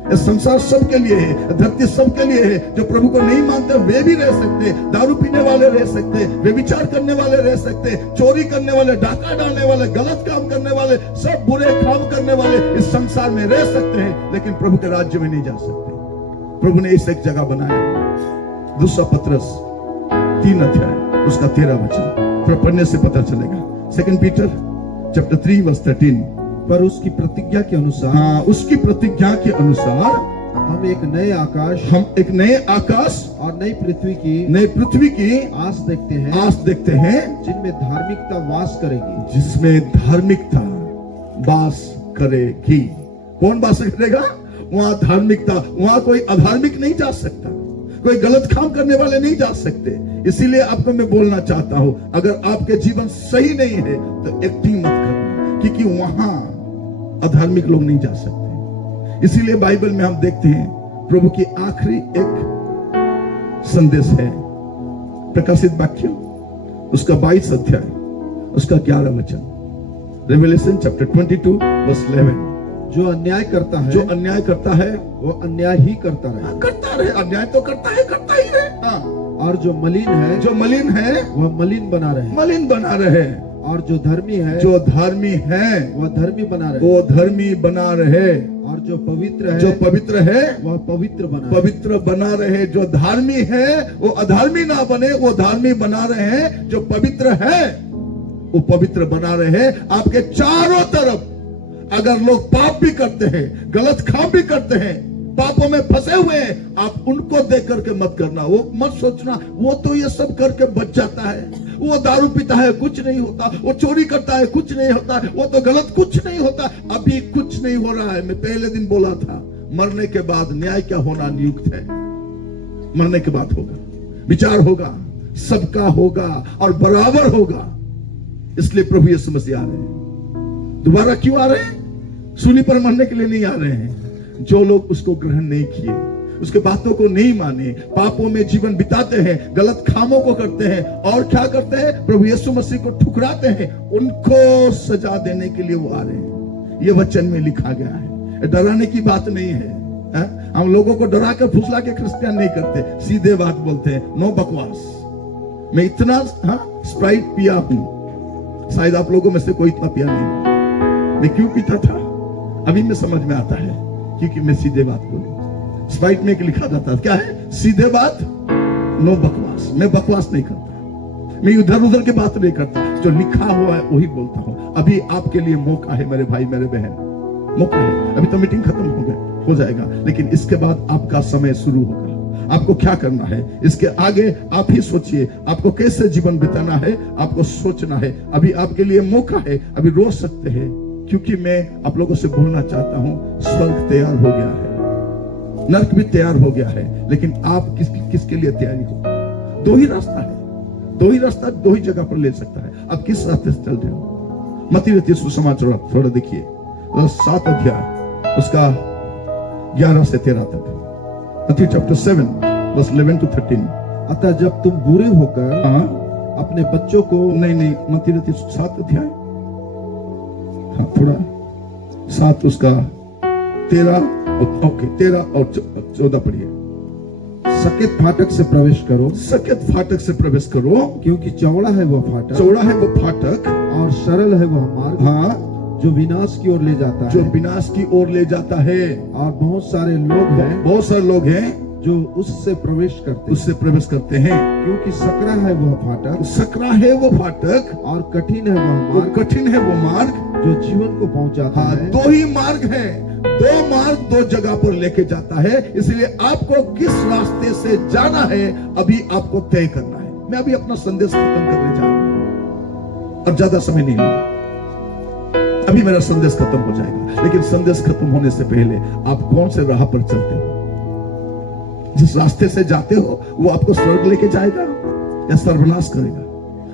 ये संसार सबके लिए है, धरती सबके लिए है। जो प्रभु को नहीं मानते वे भी रह सकते, दारू पीने वाले रह सकते, व्यभिचार करने वाले रह सकते, चोरी करने वाले, डाका डालने वाले, गलत काम करने वाले, सब बुरे काम करने वाले इस संसार में रह सकते हैं, लेकिन प्रभु के राज्य में नहीं जा सकते। प्रभु ने इस एक जगह बनाया, 2 पत्रस 3 अध्याय उसका 13 वचन पढ़ने से पता चलेगा। 2 पीटर चैप्टर 3 वर्स 13। पर उसकी प्रतिज्ञा के अनुसार, उसकी प्रतिज्ञा के अनुसार हम एक नए आकाश और नई पृथ्वी की आस देखते हैं, जिनमें धार्मिकता वास करेगी। कौन वास करेगा? वहां धार्मिकता, वहां कोई अधार्मिक नहीं जा सकता, कोई गलत काम करने वाले नहीं जा सकते। इसीलिए आपको मैं बोलना चाहता हूं, अगर आपके जीवन सही नहीं है तो एक्टिंग मत करना, क्योंकि वहां अधार्मिक लोग नहीं जा सकते। इसीलिए बाइबल में हम देखते हैं, प्रभु की आखिरी एक संदेश है, प्रकाशित वाक्य उसका 22 अध्याय उसका 11 वचन। Revelation chapter 22 verse 11। जो अन्याय करता है वो अन्याय ही करता रहे। अन्याय तो करता ही रहे। और जो मलिन है वह मलिन बना रहे। और जो धर्मी है वह धर्मी बना रहे। और जो पवित्र है वह पवित्र बना रहे। जो धार्मी है वो अधर्मी ना बने, वो धार्मी बना रहे। जो पवित्र है वो पवित्र बना रहे। आपके चारों तरफ अगर लोग पाप भी करते हैं, गलत काम भी करते हैं, पापों में फंसे हुए हैं, आप उनको देख करके मत करना। वो मत सोचना वो तो ये सब करके बच जाता है, वो दारू पीता है कुछ नहीं होता, वो चोरी करता है कुछ नहीं होता, वो तो गलत कुछ नहीं होता। अभी कुछ नहीं हो रहा है। मैं पहले दिन बोला था, मरने के बाद न्याय क्या होना नियुक्त है। मरने के बाद होगा, विचार होगा, सबका होगा और बराबर होगा। इसलिए प्रभु यीशु मसीह आ रहे हैं। दोबारा क्यों आ रहे हैं? सूली पर मरने के लिए नहीं आ रहे हैं। जो लोग उसको ग्रहण नहीं किए, उसके बातों को नहीं माने, पापों में जीवन बिताते हैं, गलत कामों को करते हैं और क्या करते हैं, प्रभु यीशु मसीह को ठुकराते हैं, उनको सजा देने के लिए वो आ रहे हैं। ये वचन में लिखा गया है। डराने की बात नहीं है। हम लोगों को डरा कर फुसला के क्रिश्चियन नहीं करते, सीधे बात बोलते हैं, नो बकवास। मैं इतना स्प्राइट पिया हूं, शायद आप लोगों में से कोई इतना पिया नहीं। मैं क्यों पीता था अभी में समझ में आता है, क्योंकि मैं सीधे बात बोली। स्प्राइट में लिखा जाता है क्या है, सीधे बात, नो बकवास। मैं बकवास नहीं करता, मैं इधर उधर की बात नहीं करता, जो लिखा हुआ है वही बोलता हूं। अभी आपके लिए मौका है मेरे भाई मेरे बहन, मौका है। अभी तो मीटिंग खत्म हो जाएगा, लेकिन इसके बाद आपका समय शुरू होगा। आपको क्या करना है, इसके आगे आप ही सोचिए। आपको कैसे जीवन बिताना है, आपको सोचना है। अभी आपके लिए मौका है, अभी रो सकते हैं, क्योंकि मैं आप लोगों से बोलना चाहता हूं, स्वर्ग तैयार हो गया है, नरक भी तैयार हो गया है, लेकिन आप किसके लिए तैयारी हो? दो ही रास्ता है, दो ही रास्ता दो ही जगह पर ले सकता है। आप किस रास्ते से चल रहे हो? मत्ती रचित सुसमाचार थोड़ा देखिए, 7 अध्याय उसका 11 से 13 तक। Matthew chapter 7 verse 11 to 13। अतः जब तुम बुरे होकर अपने बच्चों को, नहीं मत्ती रचित 7 अध्याय, थोड़ा 7 उसका 13 और 14 पढ़िए। सकेत फाटक से प्रवेश करो, सकेत फाटक से प्रवेश करो, क्योंकि चौड़ा है वह फाटक, चौड़ा है वो फाटक, और सरल है वह मार्ग, जो विनाश की ओर ले जाता है, जो विनाश की ओर ले जाता है, और बहुत सारे लोग हैं जो उससे प्रवेश करते हैं। क्योंकि सकरा है वह फाटक, और कठिन है वो मार्ग, जो जीवन को पहुंचाता है। दो ही मार्ग है, दो मार्ग दो जगह पर लेके जाता है। इसलिए आपको किस रास्ते से जाना है अभी आपको तय करना है। मैं अभी अपना संदेश खत्म करने जा रहा हूं, अब ज्यादा समय नहीं लूंगा, अभी मेरा संदेश खत्म हो जाएगा। लेकिन संदेश खत्म होने से पहले आप कौन से राह पर चलते हो? जिस रास्ते से जाते हो वो आपको स्वर्ग लेके जाएगा या सर्वनाश करेगा?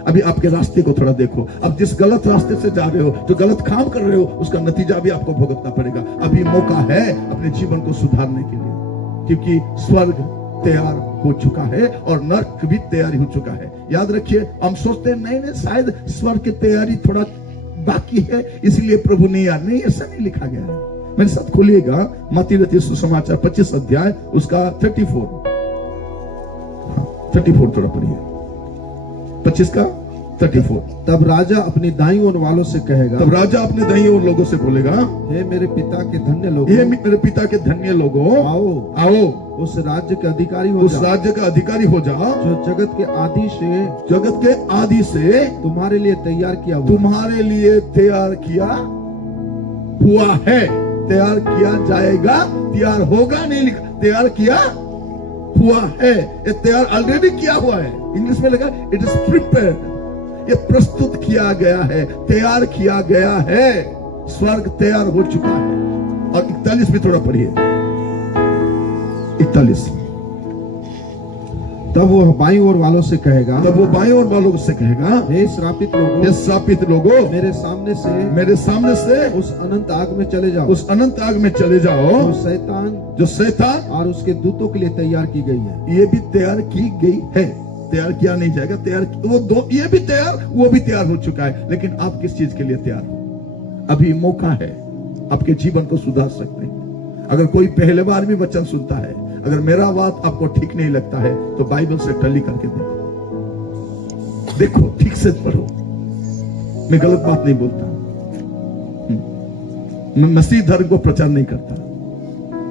अभी आपके रास्ते को थोड़ा देखो। अब जिस गलत रास्ते से जा रहे हो, जो गलत काम कर रहे हो, उसका नतीजा भी आपको भुगतना पड़ेगा। अभी मौका है अपने जीवन को सुधारने के लिए, क्योंकि स्वर्ग तैयार हो चुका है और नरक भी तैयारी हो चुका है। याद रखिए, हम सोचते हैं नहीं शायद स्वर्ग की तैयारी थोड़ा बाकी है, इसलिए प्रभु नहीं आ, नहीं, ऐसा नहीं लिखा गया है। मेरे साथ खोलिएगा मत्ती रचित सुसमाचार 25 अध्याय उसका 34 थोड़ा पढ़िए, 25 का 34। तब राजा अपनी दाईं ओर वालों से कहेगा, तब राजा अपने दाईं ओर लोगों से बोलेगा, हे मेरे पिता के धन्य लोगों, हे मेरे पिता के धन्य लोगों, आओ उस राज्य के अधिकारी हो, उस राज्य का अधिकारी हो जाओ, जो जगत के आदि से तुम्हारे लिए तैयार किया हुआ है। तैयार किया जाएगा, तैयार होगा नहीं लिखा, तैयार किया हुआ है। ये तैयार ऑलरेडी किया हुआ है। इंग्लिश में लिखा इट इज प्रिपेयर्ड, ये प्रस्तुत किया गया है, तैयार किया गया है। स्वर्ग तैयार हो चुका है। और 41 भी थोड़ा पढ़िए, 41। तब वो बाईं ओर वालों से कहेगा, हे श्रापित लोगों, मेरे सामने से उस अनंत आग में चले जाओ, जो शैतान और उसके दूतों के लिए तैयार की गई है। ये भी तैयार की गई है, तैयार किया नहीं जाएगा। ये भी तैयार, वो भी तैयार हो चुका है। लेकिन आप किस चीज के लिए तैयार हो? अभी मौका है, आपके जीवन को सुधार सकते हैं। अगर कोई पहले बार भी वचन सुनता है, अगर मेरा बात आपको ठीक नहीं लगता है, तो बाइबल से टली करके देखो, ठीक से पढ़ो। मैं गलत बात नहीं बोलता, मैं मसीह धर्म को प्रचार नहीं करता,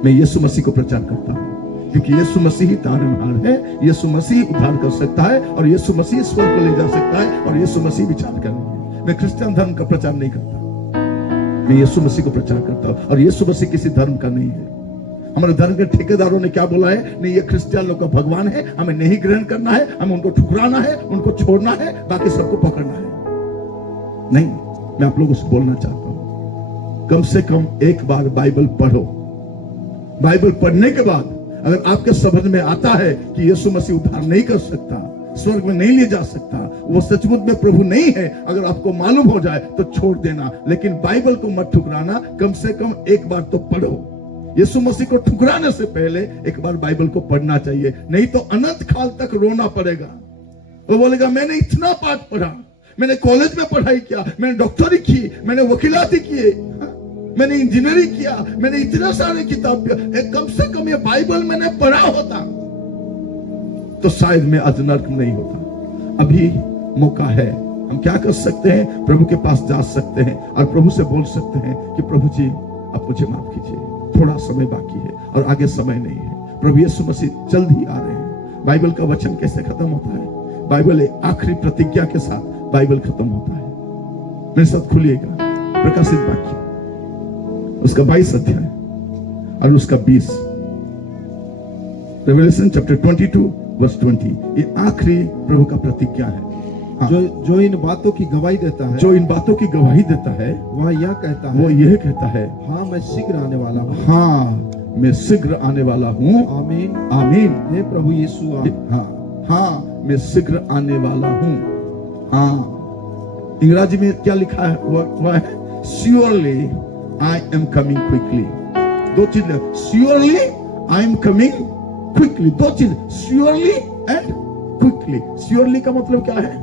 मैं यीशु मसीह को प्रचार करता हूं, क्योंकि यीशु मसीह ही तारनहार है। यीशु मसीह उद्धार कर सकता है, और यीशु मसीह स्वर्ग को ले जा सकता है, और यीशु मसीह विचार करेंगे। मैं क्रिश्चियन धर्म का प्रचार नहीं करता, मैं यीशु मसीह को प्रचार करता हूं। और यीशु मसीह किसी धर्म का नहीं है। हमारे धर्म के ठेकेदारों ने क्या बोला है, नहीं ये क्रिश्चियन लोग का भगवान है, हमें नहीं ग्रहण करना है, हमें उनको ठुकराना है, उनको छोड़ना है, बाकी सबको पकड़ना है। नहीं, मैं आप लोगों से बोलना चाहता हूं, कम से कम एक बार बाइबल पढ़ो, बाइबल पढ़ने के बाद अगर आपके समझ में आता है कि यीशु मसीह उद्धार नहीं कर सकता, स्वर्ग में नहीं ले जा सकता, वो सचमुच में प्रभु नहीं है, अगर आपको मालूम हो जाए तो छोड़ देना, लेकिन बाइबल को मत ठुकराना। कम से कम एक बार तो पढ़ो। यीशु मसीह को ठुकराने से पहले एक बार बाइबल को पढ़ना चाहिए, नहीं तो अनंत काल तक रोना पड़ेगा। वो बोलेगा मैंने इतना पाठ पढ़ा, मैंने कॉलेज में पढ़ाई किया, मैंने डॉक्टरी की, मैंने वकीलाती किए, मैंने इंजीनियरिंग किया, मैंने इतने सारे किताब किया, कम से कम ये बाइबल मैंने पढ़ा होता तो शायद मैं आज नर्क नहीं होता। अभी मौका है, हम क्या कर सकते हैं? प्रभु के पास जा सकते हैं और प्रभु से बोल सकते हैं कि प्रभु जी अब मुझे माफ कीजिए, थोड़ा समय बाकी है और आगे समय नहीं है। प्रभु यीशु मसीह जल्द ही आ रहे हैं। बाइबल का वचन कैसे खत्म होता है? बाइबल एक आखिरी प्रतिज्ञा के साथ बाइबल खत्म होता है। मेरे साथ खुलिएगा प्रकाशित वाक्य उसका 22 अध्याय और उसका 20, रेवलेशन चैप्टर 22 वर्स 20। ये आखिरी प्रभु का प्रतिज्ञा है। हाँ। जो इन बातों की गवाही देता है, जो इन बातों की गवाही देता है, वह यह कहता है, वो यह कहता है, हाँ मैं शीघ्र आने वाला हूँ। हाँ मैं शीघ्र आने वाला हूँ। आमीन आमीन। हे प्रभु यीशु आ। हाँ हाँ मैं शीघ्र आने वाला हूँ। हाँ अंग्रेजी में क्या लिखा है? वह है surely I am coming quickly. दो चीज, surely I am coming quickly, दो चीज, श्योरली एंड क्विकली। श्योरली का मतलब क्या है?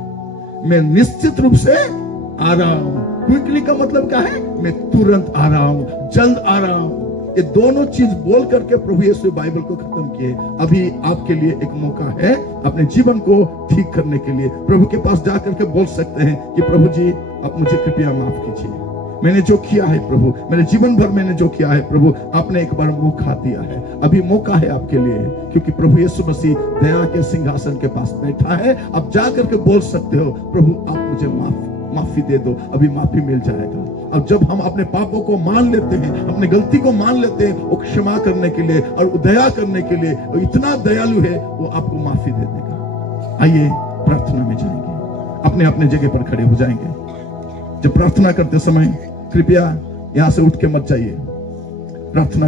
मैं निश्चित रूप से आ रहा हूं। क्विकली का मतलब क्या है? मैं तुरंत आ रहा हूं, जल्द आ रहा हूं। ये दोनों चीज बोल करके प्रभु यीशु बाइबल को खत्म किए। अभी आपके लिए एक मौका है अपने जीवन को ठीक करने के लिए। प्रभु के पास जाकर के बोल सकते हैं कि प्रभु जी आप मुझे कृपया माफ कीजिए, मैंने जो किया है प्रभु, मेरे जीवन भर मैंने जो किया है प्रभु, आपने एक बार मौका दिया है। अभी मौका है आपके लिए, क्योंकि प्रभु यीशु मसीह दया के सिंहासन के पास बैठा है। आप जाकर के बोल सकते हो प्रभु आप मुझे माफी दे दो, अभी माफी मिल जाएगा। अब जब हम अपने पापों को मान लेते हैं, अपनी गलती को मान लेते हैं, वो क्षमा करने के लिए और दया करने के लिए, वो इतना दयालु है, वो आपको माफी दे देगा। आइए प्रार्थना में जाएंगे, अपने अपने जगह पर खड़े हो जाएंगे। जब प्रार्थना करते समय कृपया यहां से उठ के मत जाइए। प्रार्थना